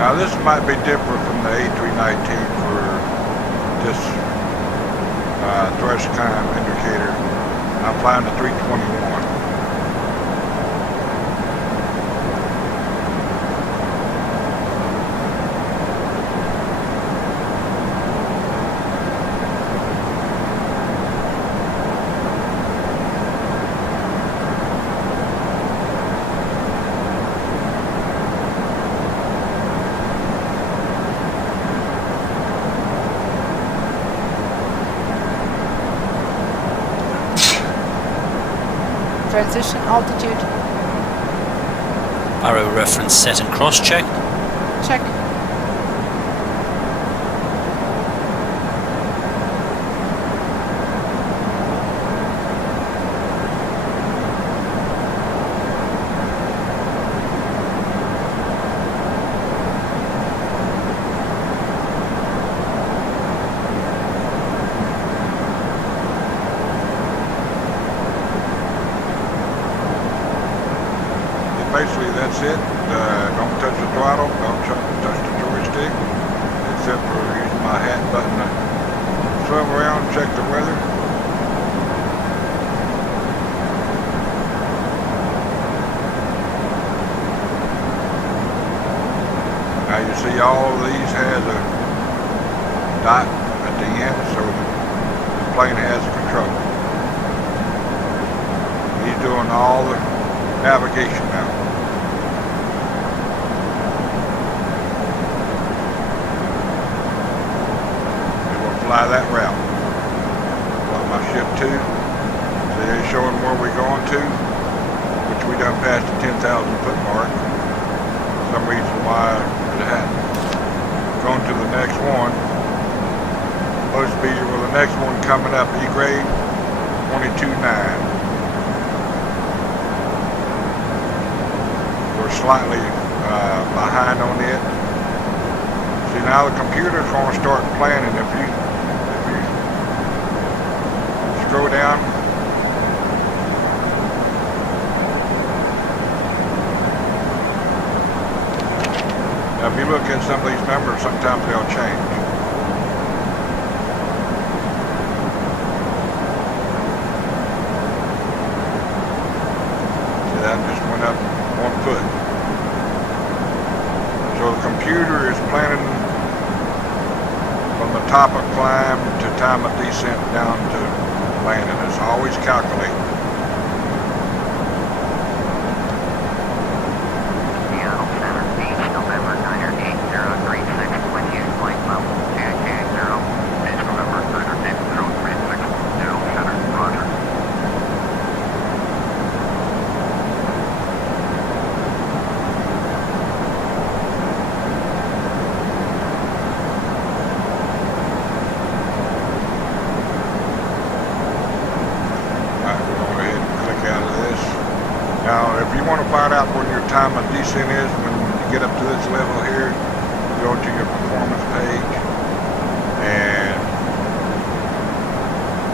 Now this might be different from the A319 for this thrust time indicator. I'm flying the 321. Transition altitude. Arrow reference set and cross-check. Check. Basically that's it. Don't touch the throttle, don't touch the joystick, except for using my hat button to swim around and check the weather. Now you see all of these has a dot at the end, so the plane has control. He's doing all the navigation now. Fly that route. Fly my ship to. So they're showing where we're going to, which we done passed the 10,000 foot mark. some reason why it hadn't gone to the next one. Supposed to be well, the next one coming up, E grade 22.9. We're slightly behind on it. See, now the computer's going to start planning. If you scroll down, now if you look at some of these numbers, sometimes they'll change. See, that just went up 1 foot. So the computer is planning from the top of climb to time of descent down to landing. It's always calculating. Seattle Center, Beach, November 9er 8036, with you, flight level 220, Beach, November 9er 8036, Seattle Center, roger. Now, if you want to find out when your time of descent is, when you get up to this level here, go to your performance page and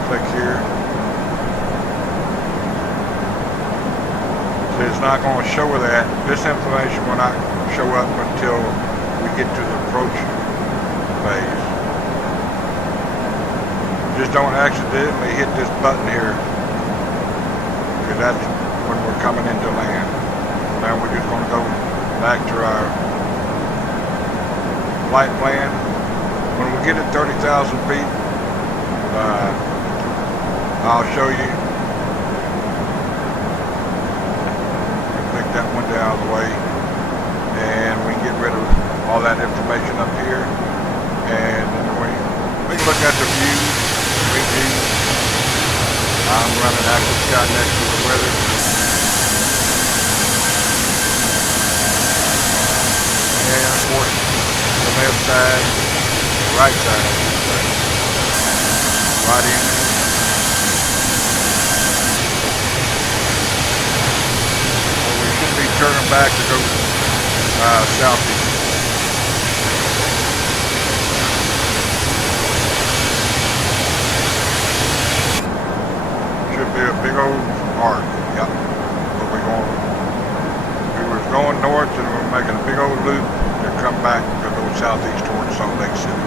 click here. So it's not going to show that. This information will not show up until we get to the approach phase. Just don't accidentally hit this button here, because that's when we're coming into land. Now we're just going to go back to our flight plan. When we get at 30,000 feet, I'll show you. Click that window out of the way, and we can get rid of all that information up here. And we can look at the view. I'm running active sky next to the weather. And of course, the left side, the right side, right in. So we should be turning back to go southeast. Should be a big old arc. Yep. Where we're going. We were going north and we're making a big old loop to come back to go southeast towards Salt Lake City.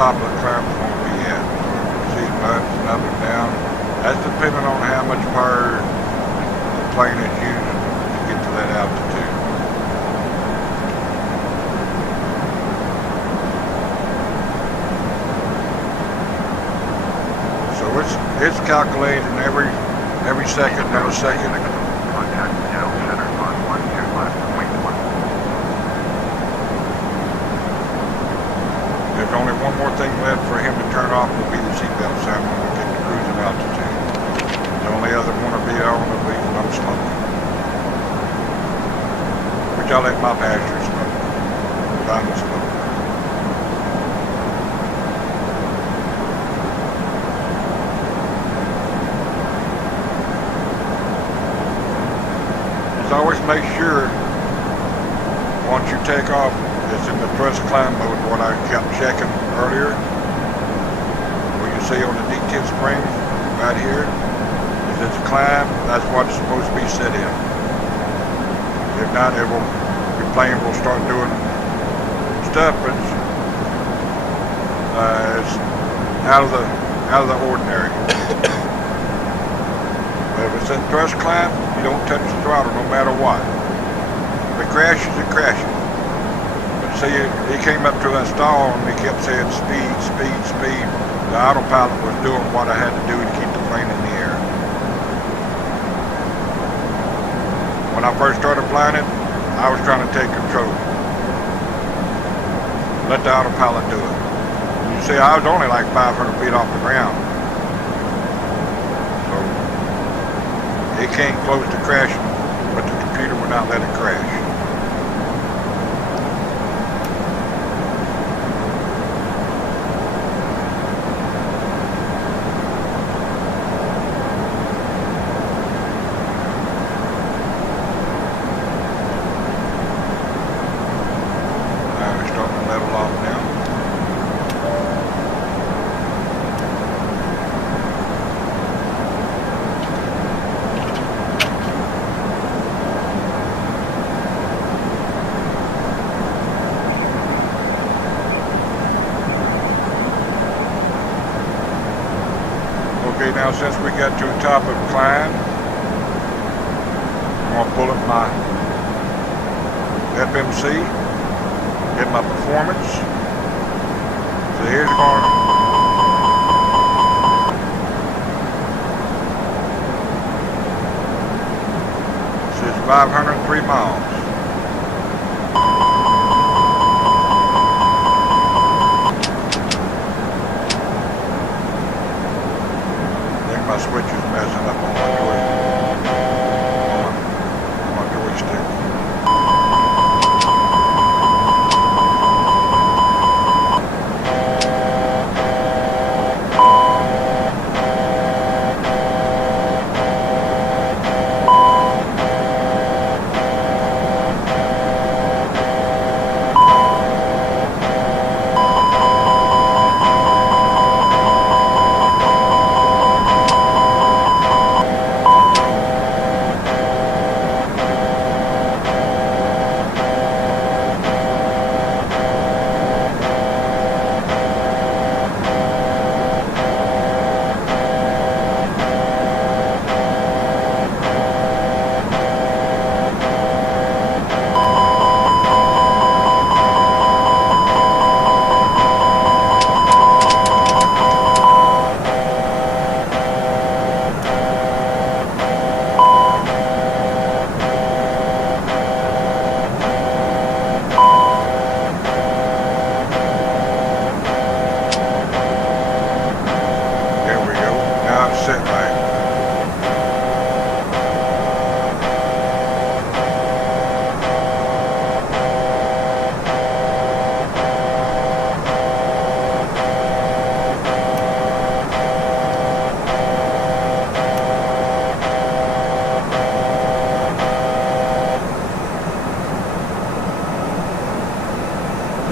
top of the climb is going to be at. See it bouncing up and down. That's depending on how much power the plane is using to get to that altitude. So it's calculating every second, millisecond. Contact General Center on 12 left, wing 1. There's only one more thing left for him to turn off, will be the seatbelt sign when we get to cruising altitude. The only other one will be on will be no smoking. Which I let my passengers smoke. But I'm a smoker. Just always make sure once you take off, it's in the thrust climb mode, what I kept checking earlier. What you see on the detent spring right here, is it's climb, that's what it's supposed to be set in. If not, your plane will start doing stuff that's it's out of the ordinary. But if it's in thrust climb, you don't touch the throttle no matter what. If it crashes, it crashes. See, he came up to that stall and he kept saying speed, speed, speed. The autopilot was doing what I had to do to keep the plane in the air. When I first started flying it, I was trying to take control. Let the autopilot do it. You see, I was only like 500 feet off the ground. So, it came close to crashing, but the computer would not let it crash. Okay, now since we got to the top of the climb, I'm going to pull up my FMC, get my performance. So here's going to, this is 503 miles. My switch is messing up on my joystick.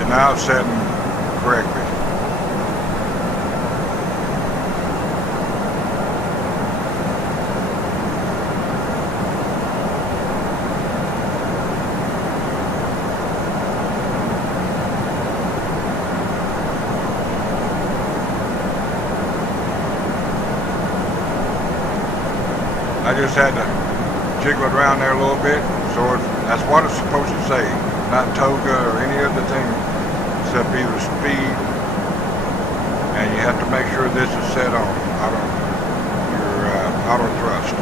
Now it's setting correctly. I just had to jiggle it around there a little bit. So that's what it's supposed to say, not toga or any other thing except either speed. And you have to make sure this is set on your auto thrust.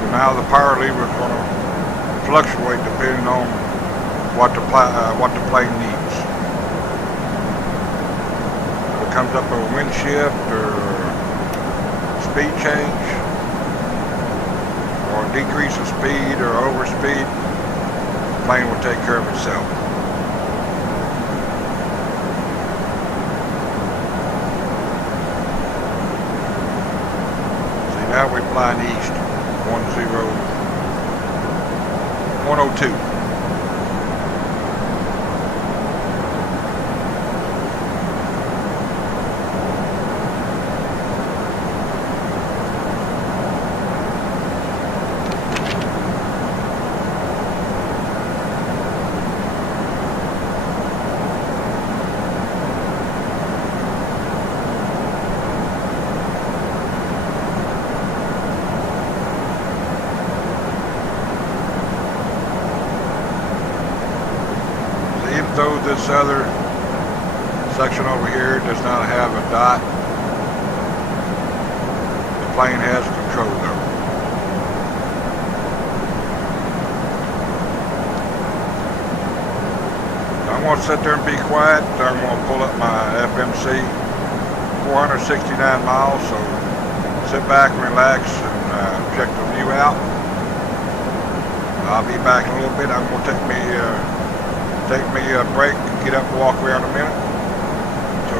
So now the power lever is going to fluctuate depending on what the plane needs. If it comes up a wind shift or speed change or decrease of speed or overspeed, the plane will take care of itself. See, now we're flying east, 102. Though this other section over here does not have a dot, the plane has control though. So I'm going to sit there and be quiet. I'm going to pull up my FMC, 469 miles, so sit back, relax, and check the view out. I'll be back in a little bit. I'm going to take me a break, get up and walk around a minute. So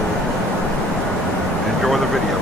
enjoy the video.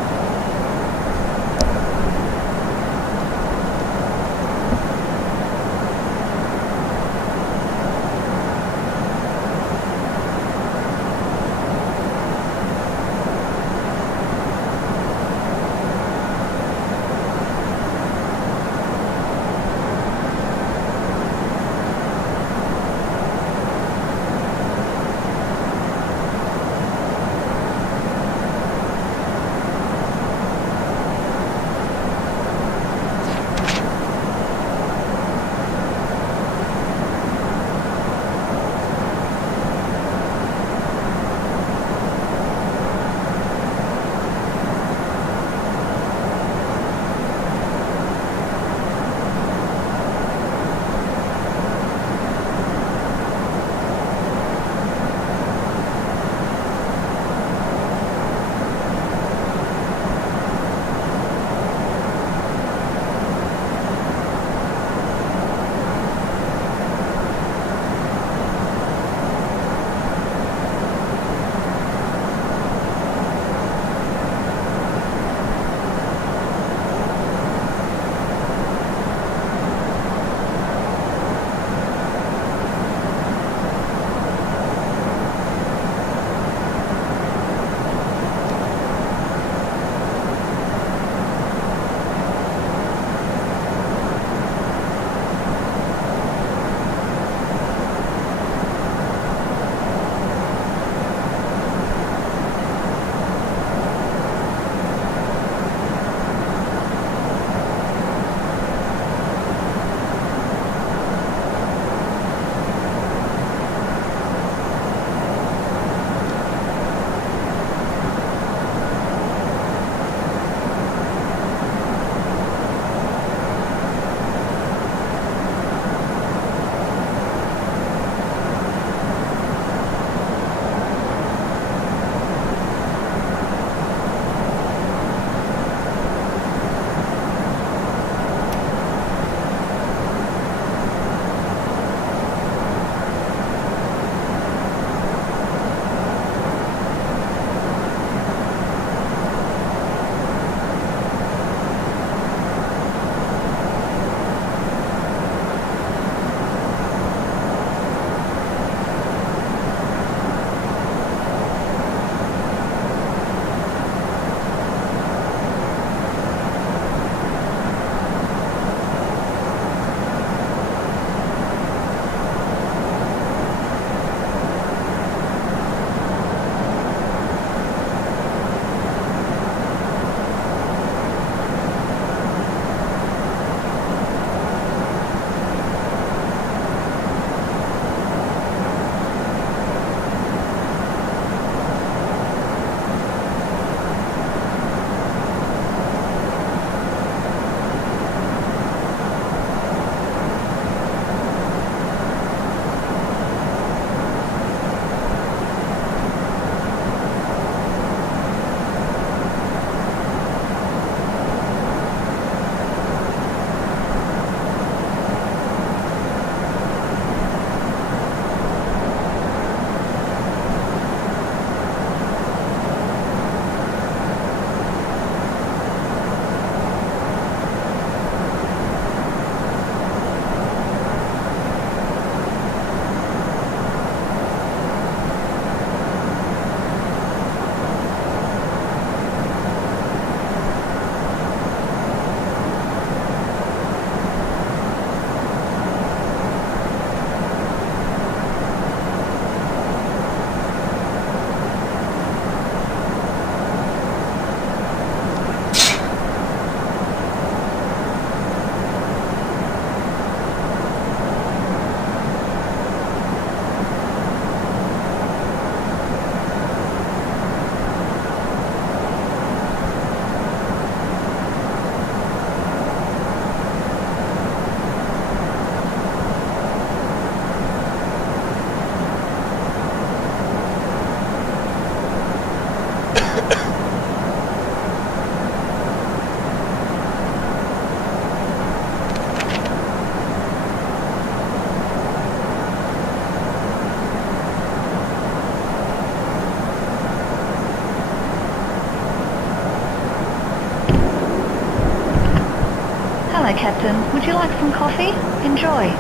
Hi, Captain. Would you like some coffee? Enjoy.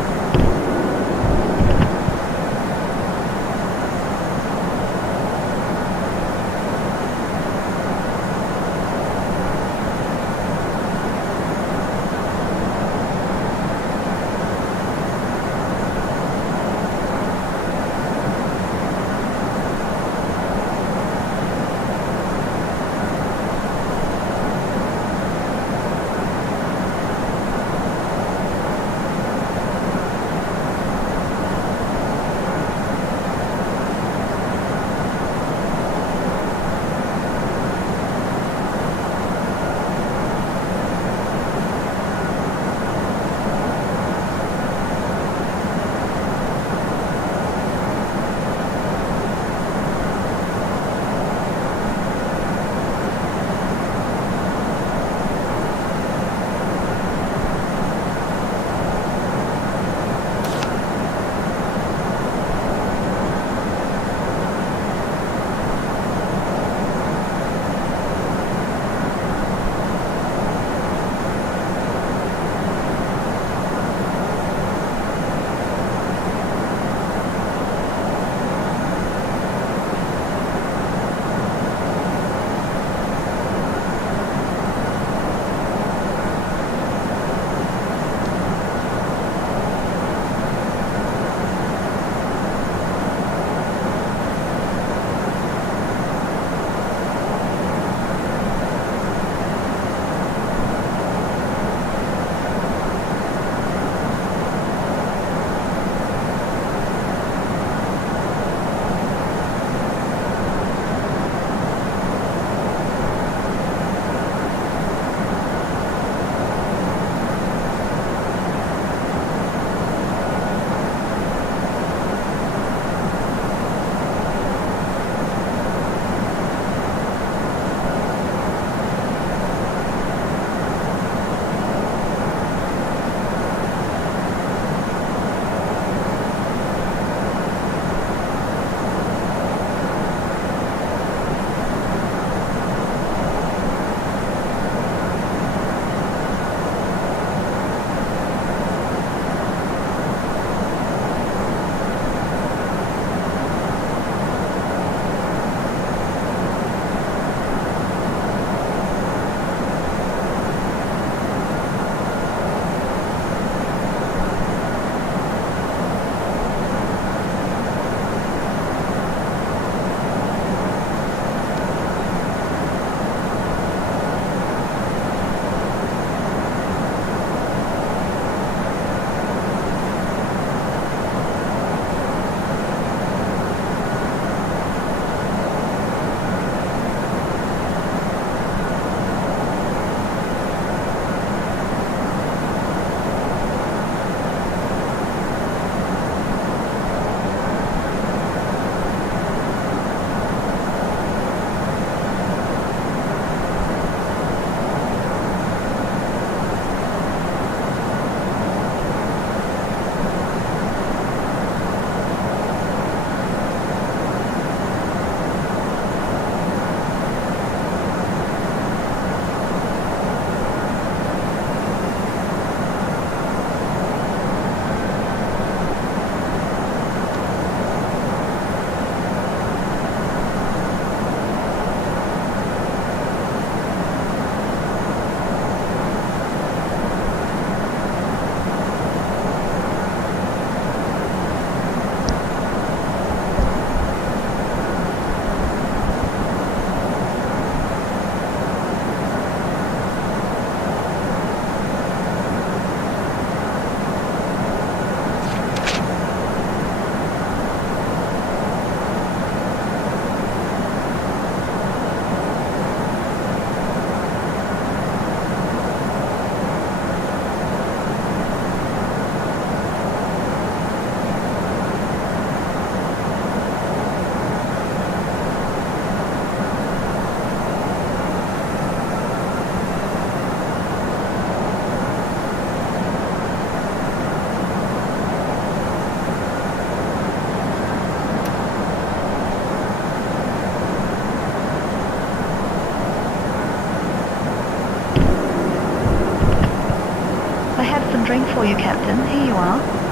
for you, Captain. Here you are.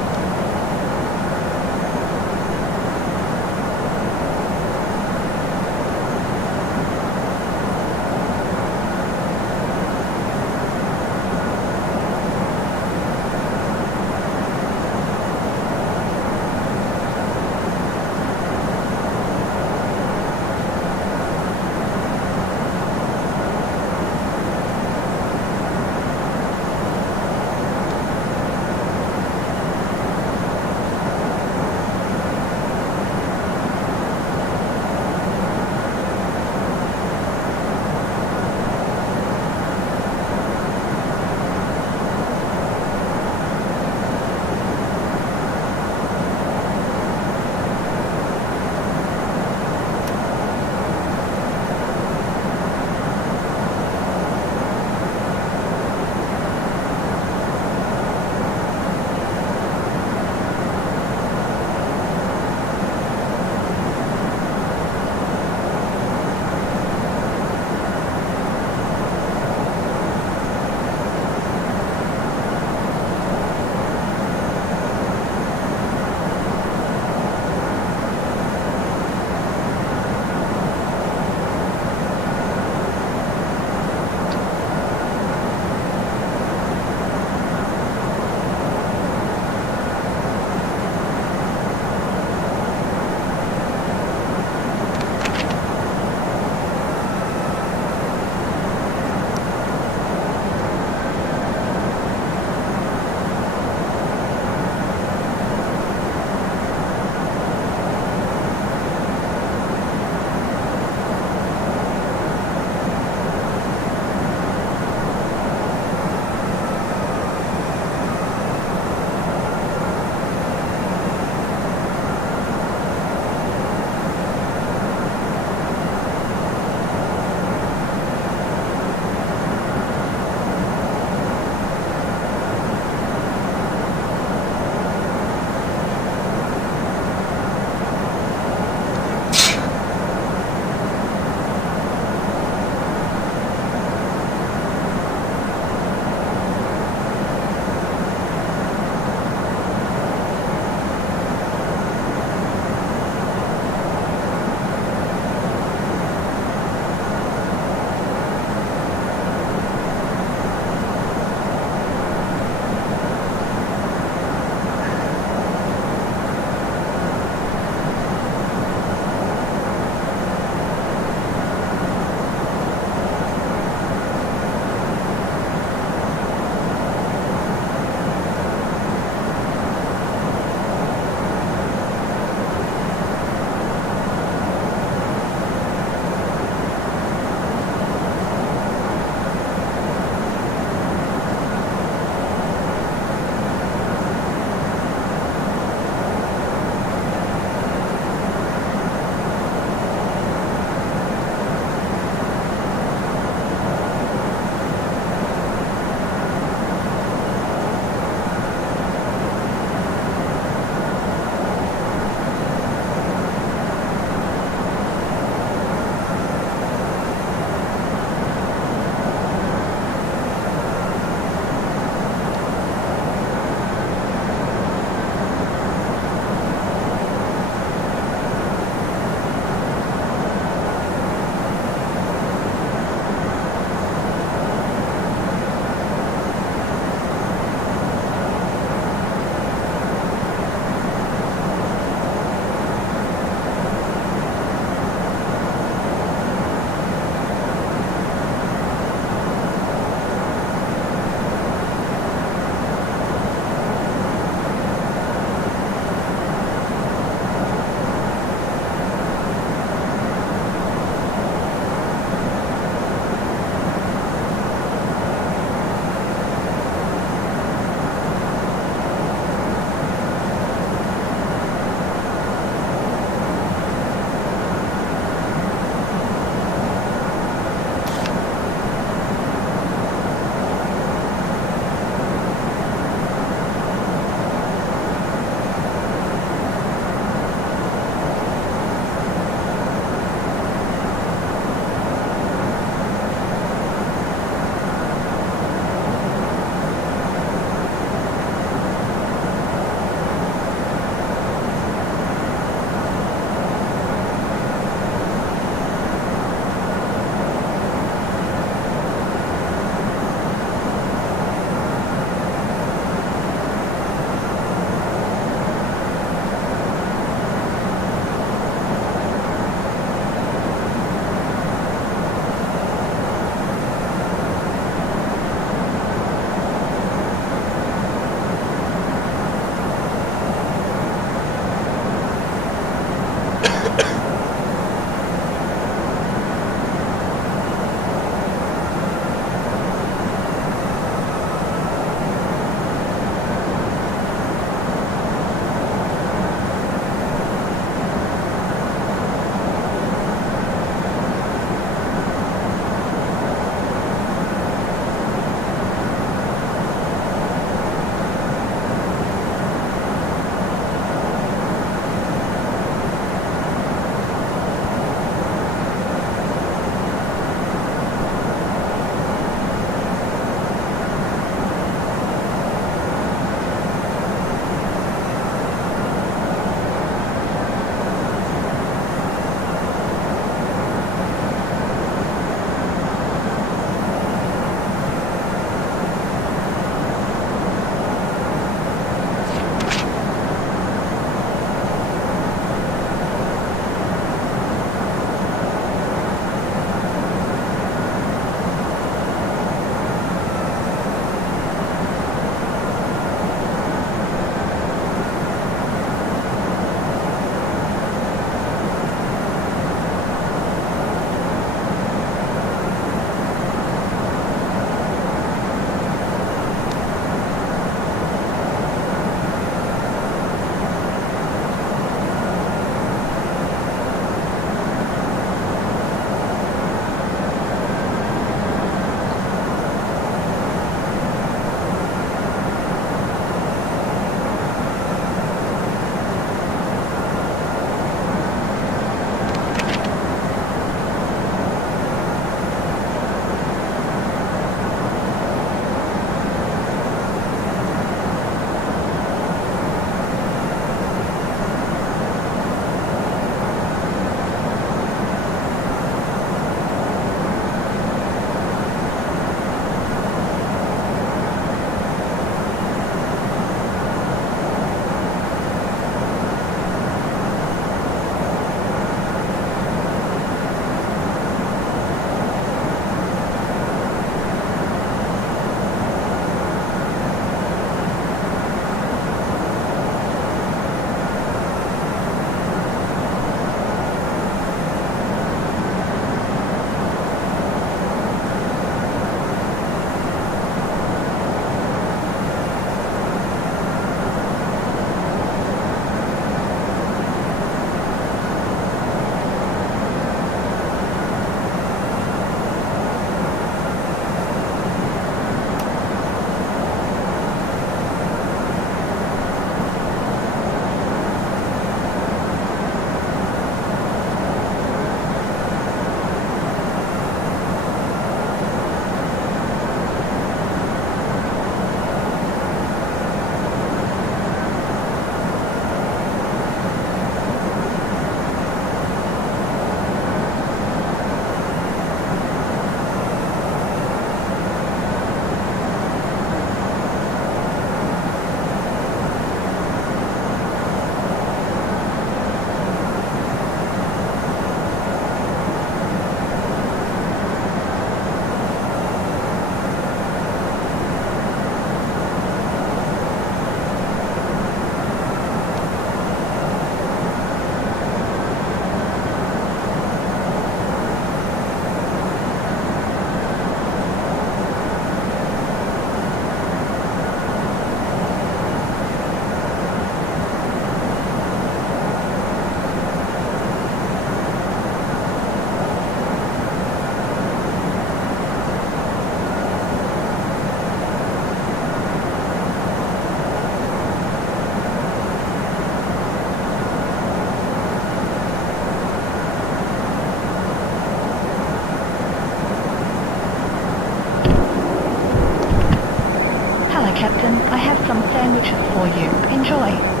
my captain. I have some sandwiches for you. Enjoy.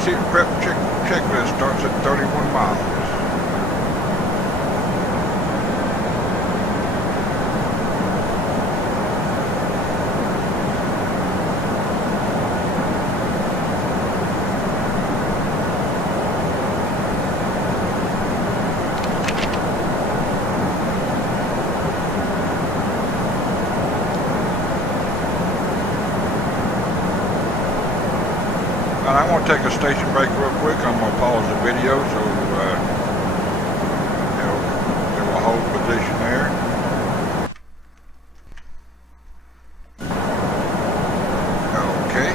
Babysitting prep checklist starts at 31 miles. And I'm going to take a station break real quick. I'm going to pause the video so it will hold position there. Okay.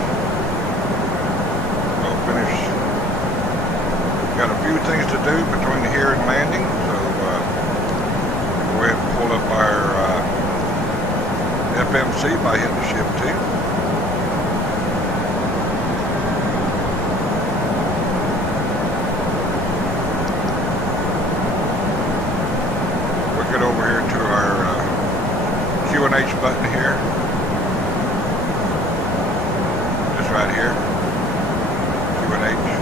We'll finish. Got a few things to do between here and landing, so go ahead and pull up our FMC by hitting shift 2. Over here to our Q&H button here. Just right here. Q&H.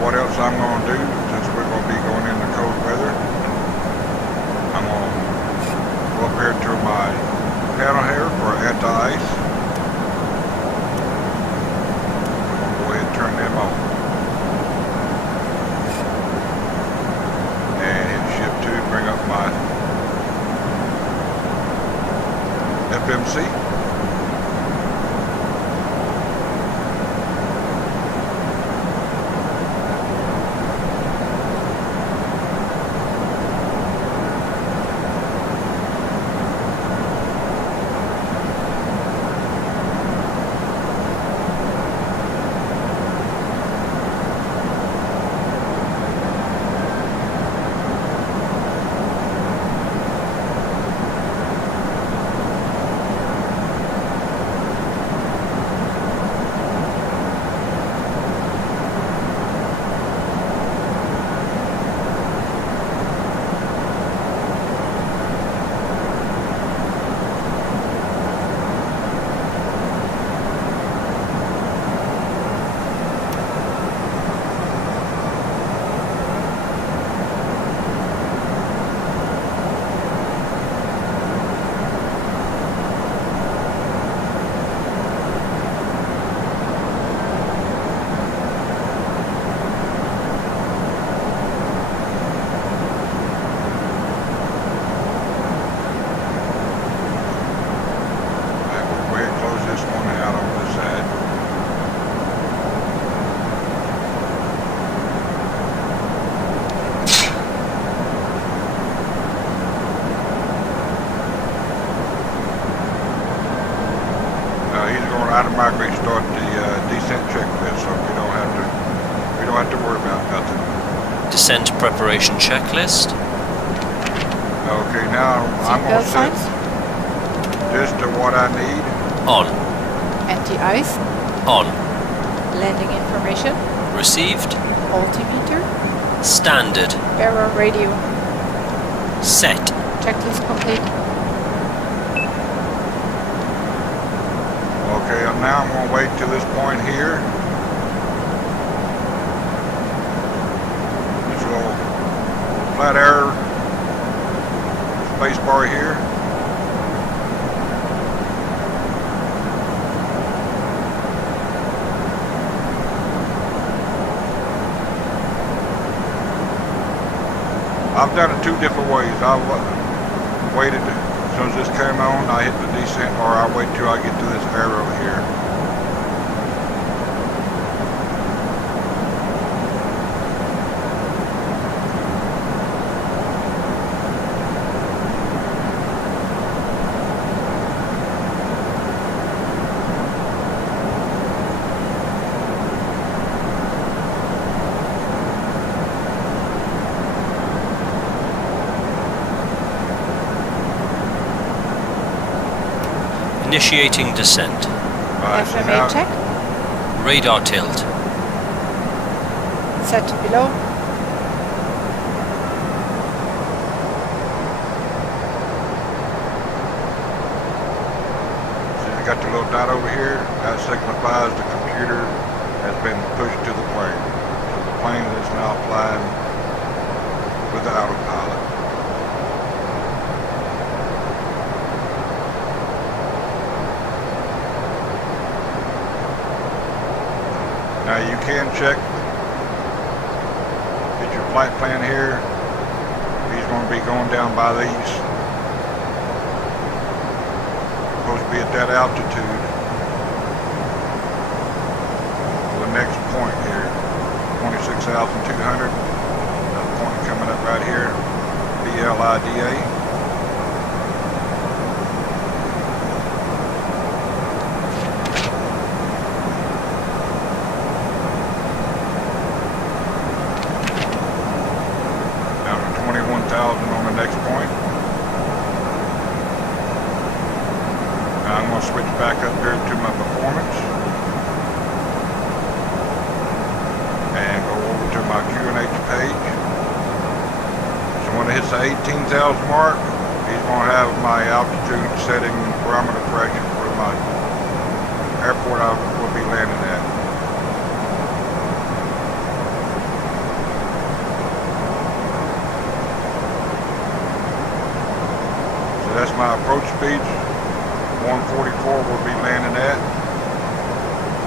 What else I'm going to do, since we're going to be going into cold weather, I'm going to go up here to my panel here for anti-ice. Go ahead and turn them on. And hit shift 2 to bring up my FMC. Automatically start the descent checklist, so we don't have to worry about nothing. Descent preparation checklist. Okay, now I'm going to set just to what I need. On. Anti-ice. On. Landing information. Received. Altimeter. Standard. Error radio. Set. Checklist complete. Okay, now I'm going to wait till this point here. This little flat air space bar here. I've done it two different ways. I've waited. As soon as this came on, I hit the descent, or I wait till I get to this arrow here. Initiating descent. Alright, so FMA now, check. Radar tilt. Set to below. so you got the little dot over here. That signifies the computer has been pushed to the plane. So the plane is now flying with the autopilot. Now you can check, get your flight plan here. He's going to be going down by these. Supposed to be at that altitude. The next point here, 26,200. Another point coming up right here, BLIDA. On the next point. Now I'm going to switch back up here to my performance and go over to my Q&H page. So when it hits the 18,000 mark, he's going to have my altitude setting barometer pressure for my airport I will be landing at. That's my approach speed. 144 will be landing at.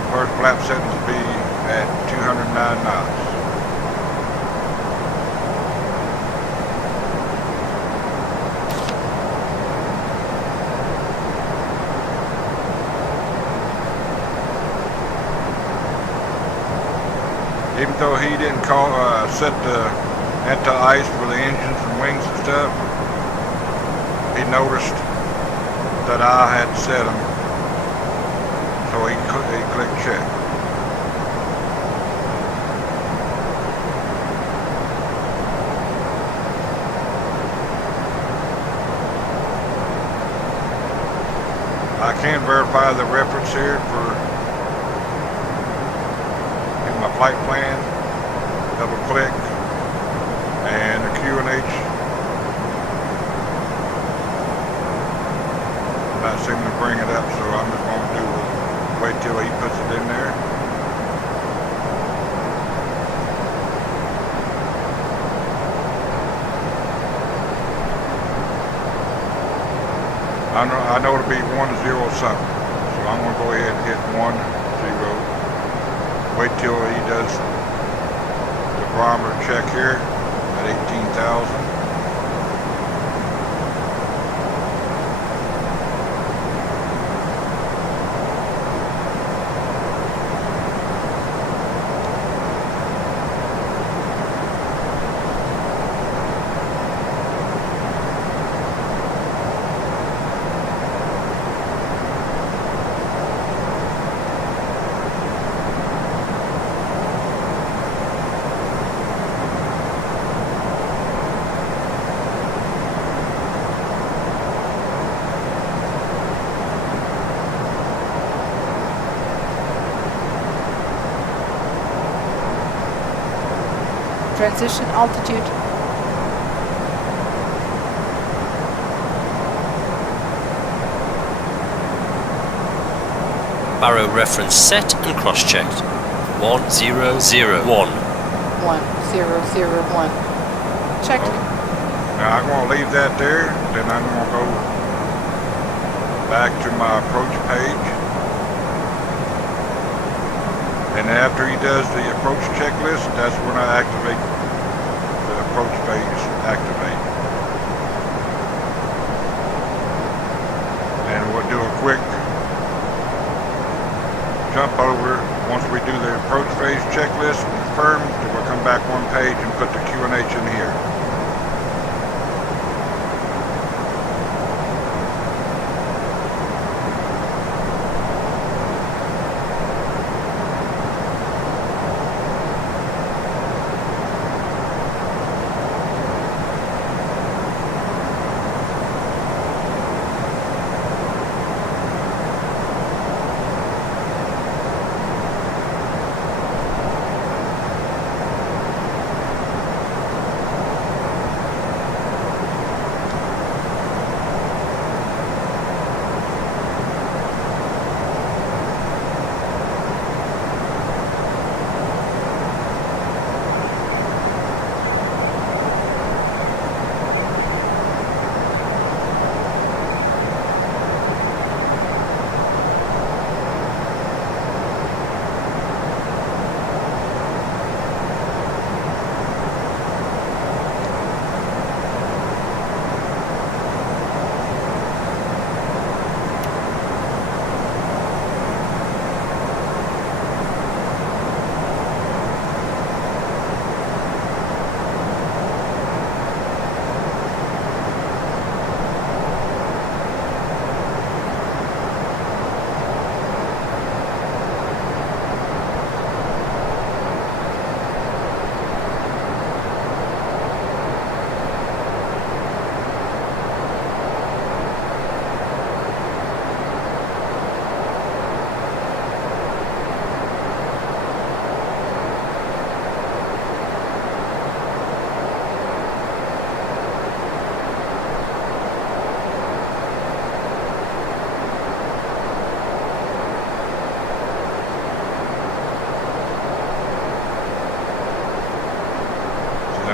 First flap settings will be at 209 knots. Even though he didn't set the anti-ice for the engines and wings and stuff, he noticed that I had set them, so he clicked check. I can verify the reference here for in my flight plan. Double click, and the Q&H. Not seeming to bring it up, so I'm just going to wait till he puts it in there. I know it'll be 10 something, so I'm going to go ahead and hit 10. Wait till he does the barometer check here at 18,000. Transition altitude. Baro reference set and cross-checked. 1001. 1001. Checked. Now I'm going to leave that there, then I'm going to go back to my approach page. And after he does the approach checklist, that's when I activate the approach page, activate. And we'll do a quick jump over. Once we do the approach phase checklist, confirm, then we'll come back one page and put the Q&H in here.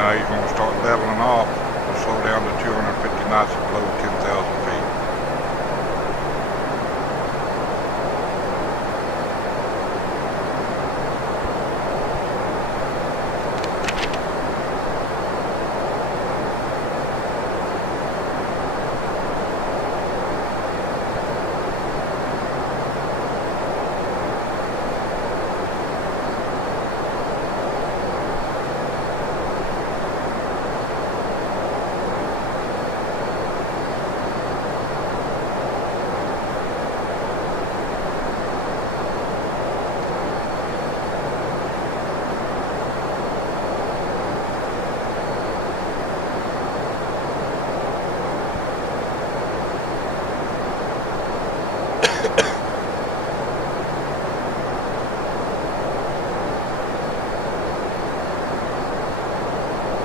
Now he's going to start leveling off to slow down to 250 knots below 10,000 feet.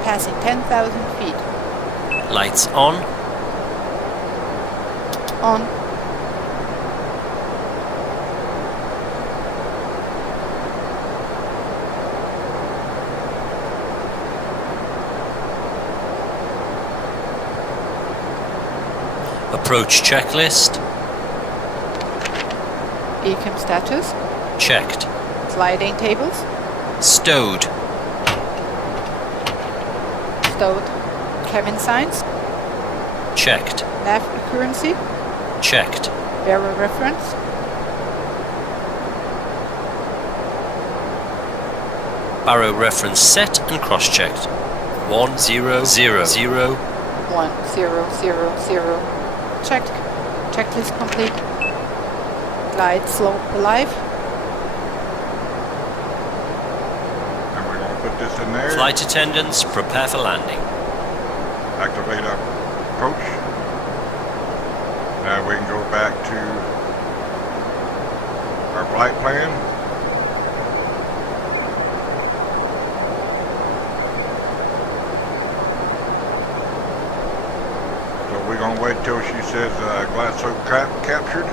Passing 10,000 feet. Lights on. On. Approach checklist. Beacon status. Checked. Sliding tables. Stowed. Stowed. Cabin signs. Checked. Nav accuracy. Checked. Bearer reference. Barrow reference set and cross-checked. 1000. 1000. Checked. Checklist complete. Glide slope alive. And we're going to put this in there. Flight attendants, prepare for landing. Activate our approach. Now we can go back to our flight plan. So we're going to wait till she says glass soap captured.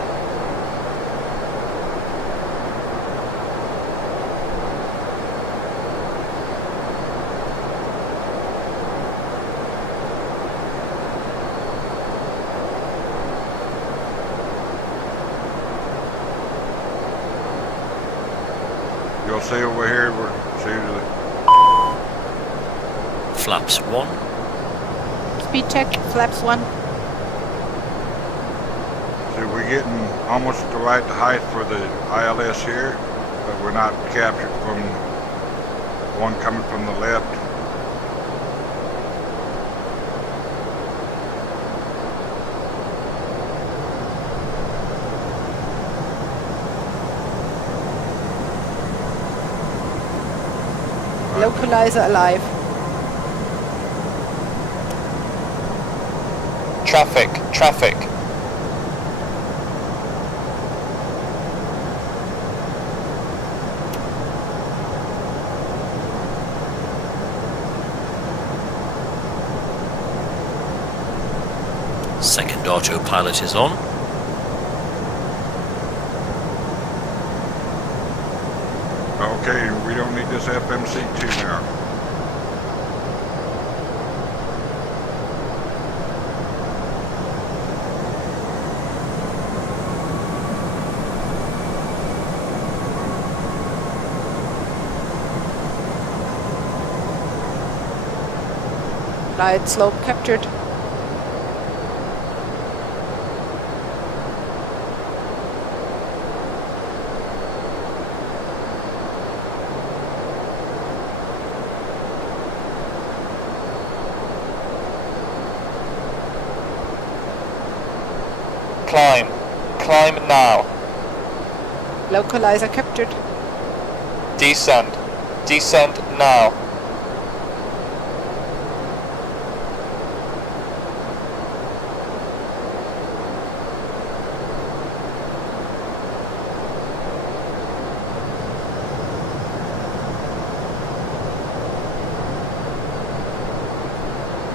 You'll see over here, see the Flaps 1. Speed check. Flaps 1. see we're getting almost the right height for the ILS here, but we're not captured from one coming from the left. Localizer alive. Traffic. Second autopilot is on. Okay, we don't need this FMC2 now. Glide slope captured. Climb now. Localizer captured. Descend now.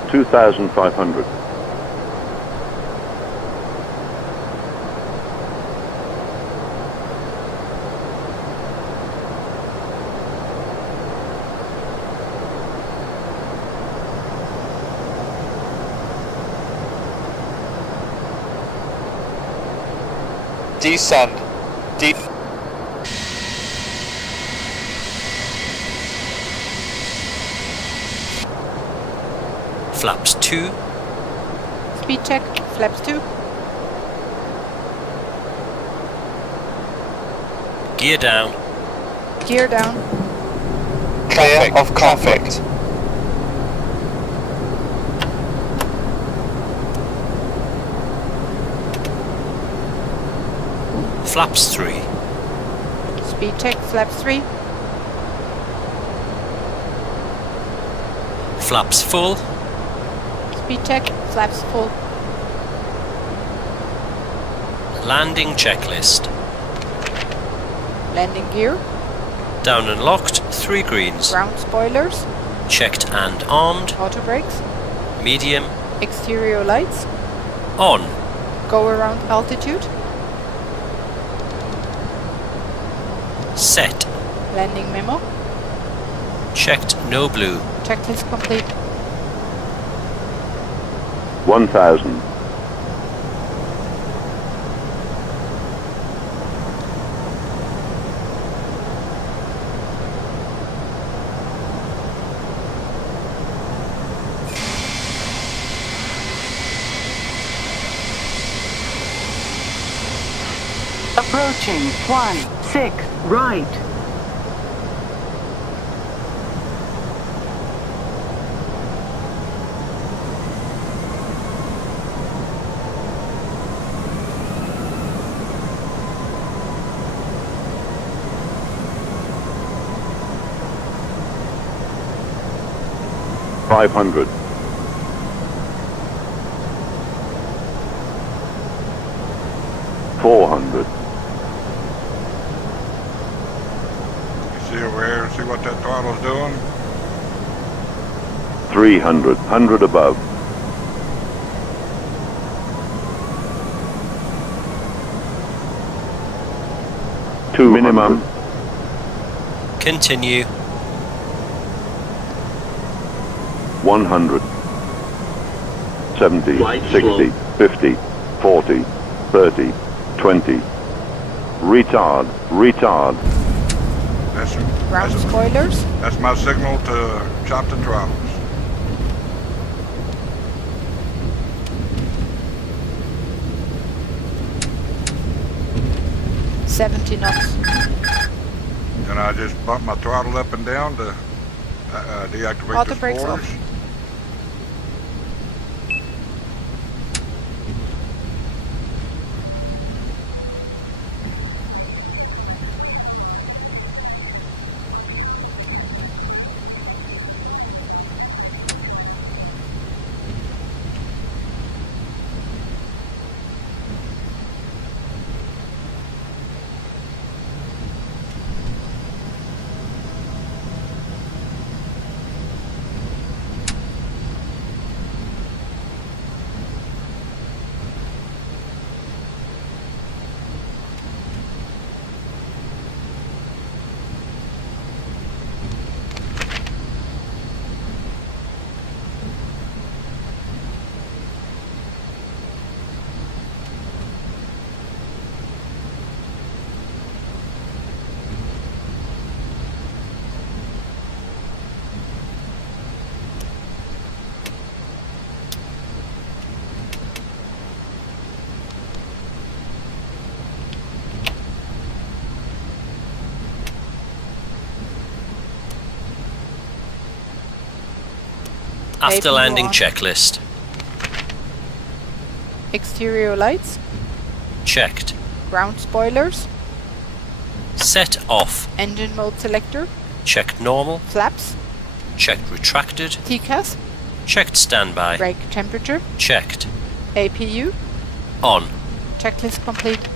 $2,500. Descend. Flaps 2, Speed check. Flaps 2. gear down, Gear down. Clear of conflict. flaps 3, Speed check. Flaps 3. flaps full, Speed check. Flaps full. landing checklist. Landing gear. Down and locked, 3 greens. Ground spoilers. Checked and armed, Auto brakes. medium, Exterior lights. on. Go around altitude. Set. Landing memo. Checked no blue. Checklist complete. 1,000. Approaching 16 right. $500. $400. You see over here, see what that throttle's doing? 300. 100 above. Two minimum. Continue. 100. 70. Light 60. slow. 50. 40. 30. 20. Retard. Retard. Ground spoilers. That's my signal to chop the throttles. $70 knots. And I just bump my throttle up and down to deactivate Auto the brakes spoilers. off. After AP landing on. checklist. Exterior lights. Checked. Ground spoilers. Set off. Engine mode selector. Checked normal. Flaps. Checked retracted. TCAS. Checked standby. Brake temperature. Checked. APU. On. Checklist complete.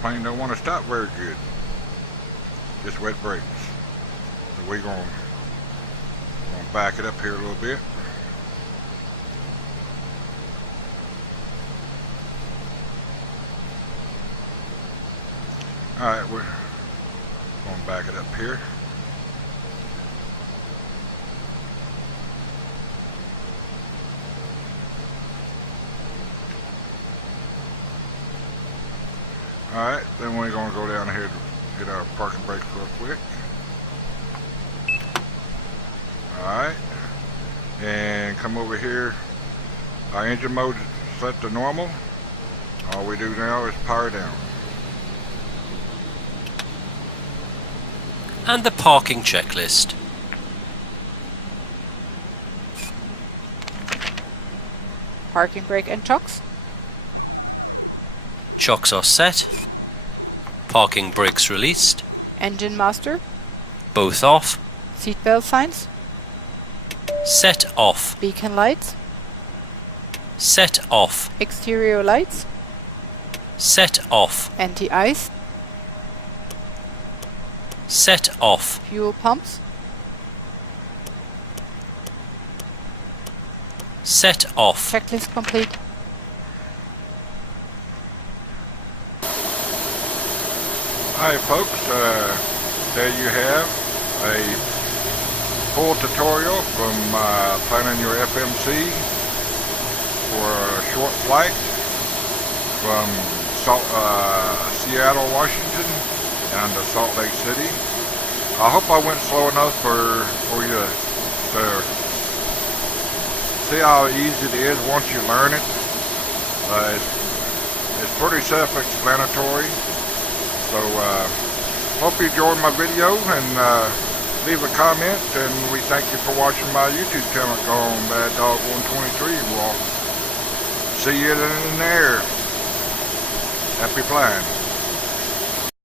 plane don't want to stop very good. Just wet brakes. So we're gonna back it up here a little bit. Alright, we're going to back it up here. Alright, then we're going to go down here to hit our parking brakes real quick. Alright, and come over here. Our engine mode is set to normal. All we do now is power down. And the parking checklist. Parking brake and chocks. Chocks are set. Parking brakes released. Engine master. Both off. Seatbelt signs. Set off. Beacon lights. Set off. Exterior lights. Set off. Anti-ice. Set off. Fuel pumps. Set off. Checklist complete. Hi folks, there you have a full tutorial from planning your FMC for a short flight from Seattle, Washington down to Salt Lake City. I hope I went slow enough for you to see how easy it is once you learn it. It's pretty self-explanatory. So hope you enjoyed my video, and leave a comment, and we thank you for watching my YouTube channel called Bad Dog 123. We'll see you in there. Happy flying.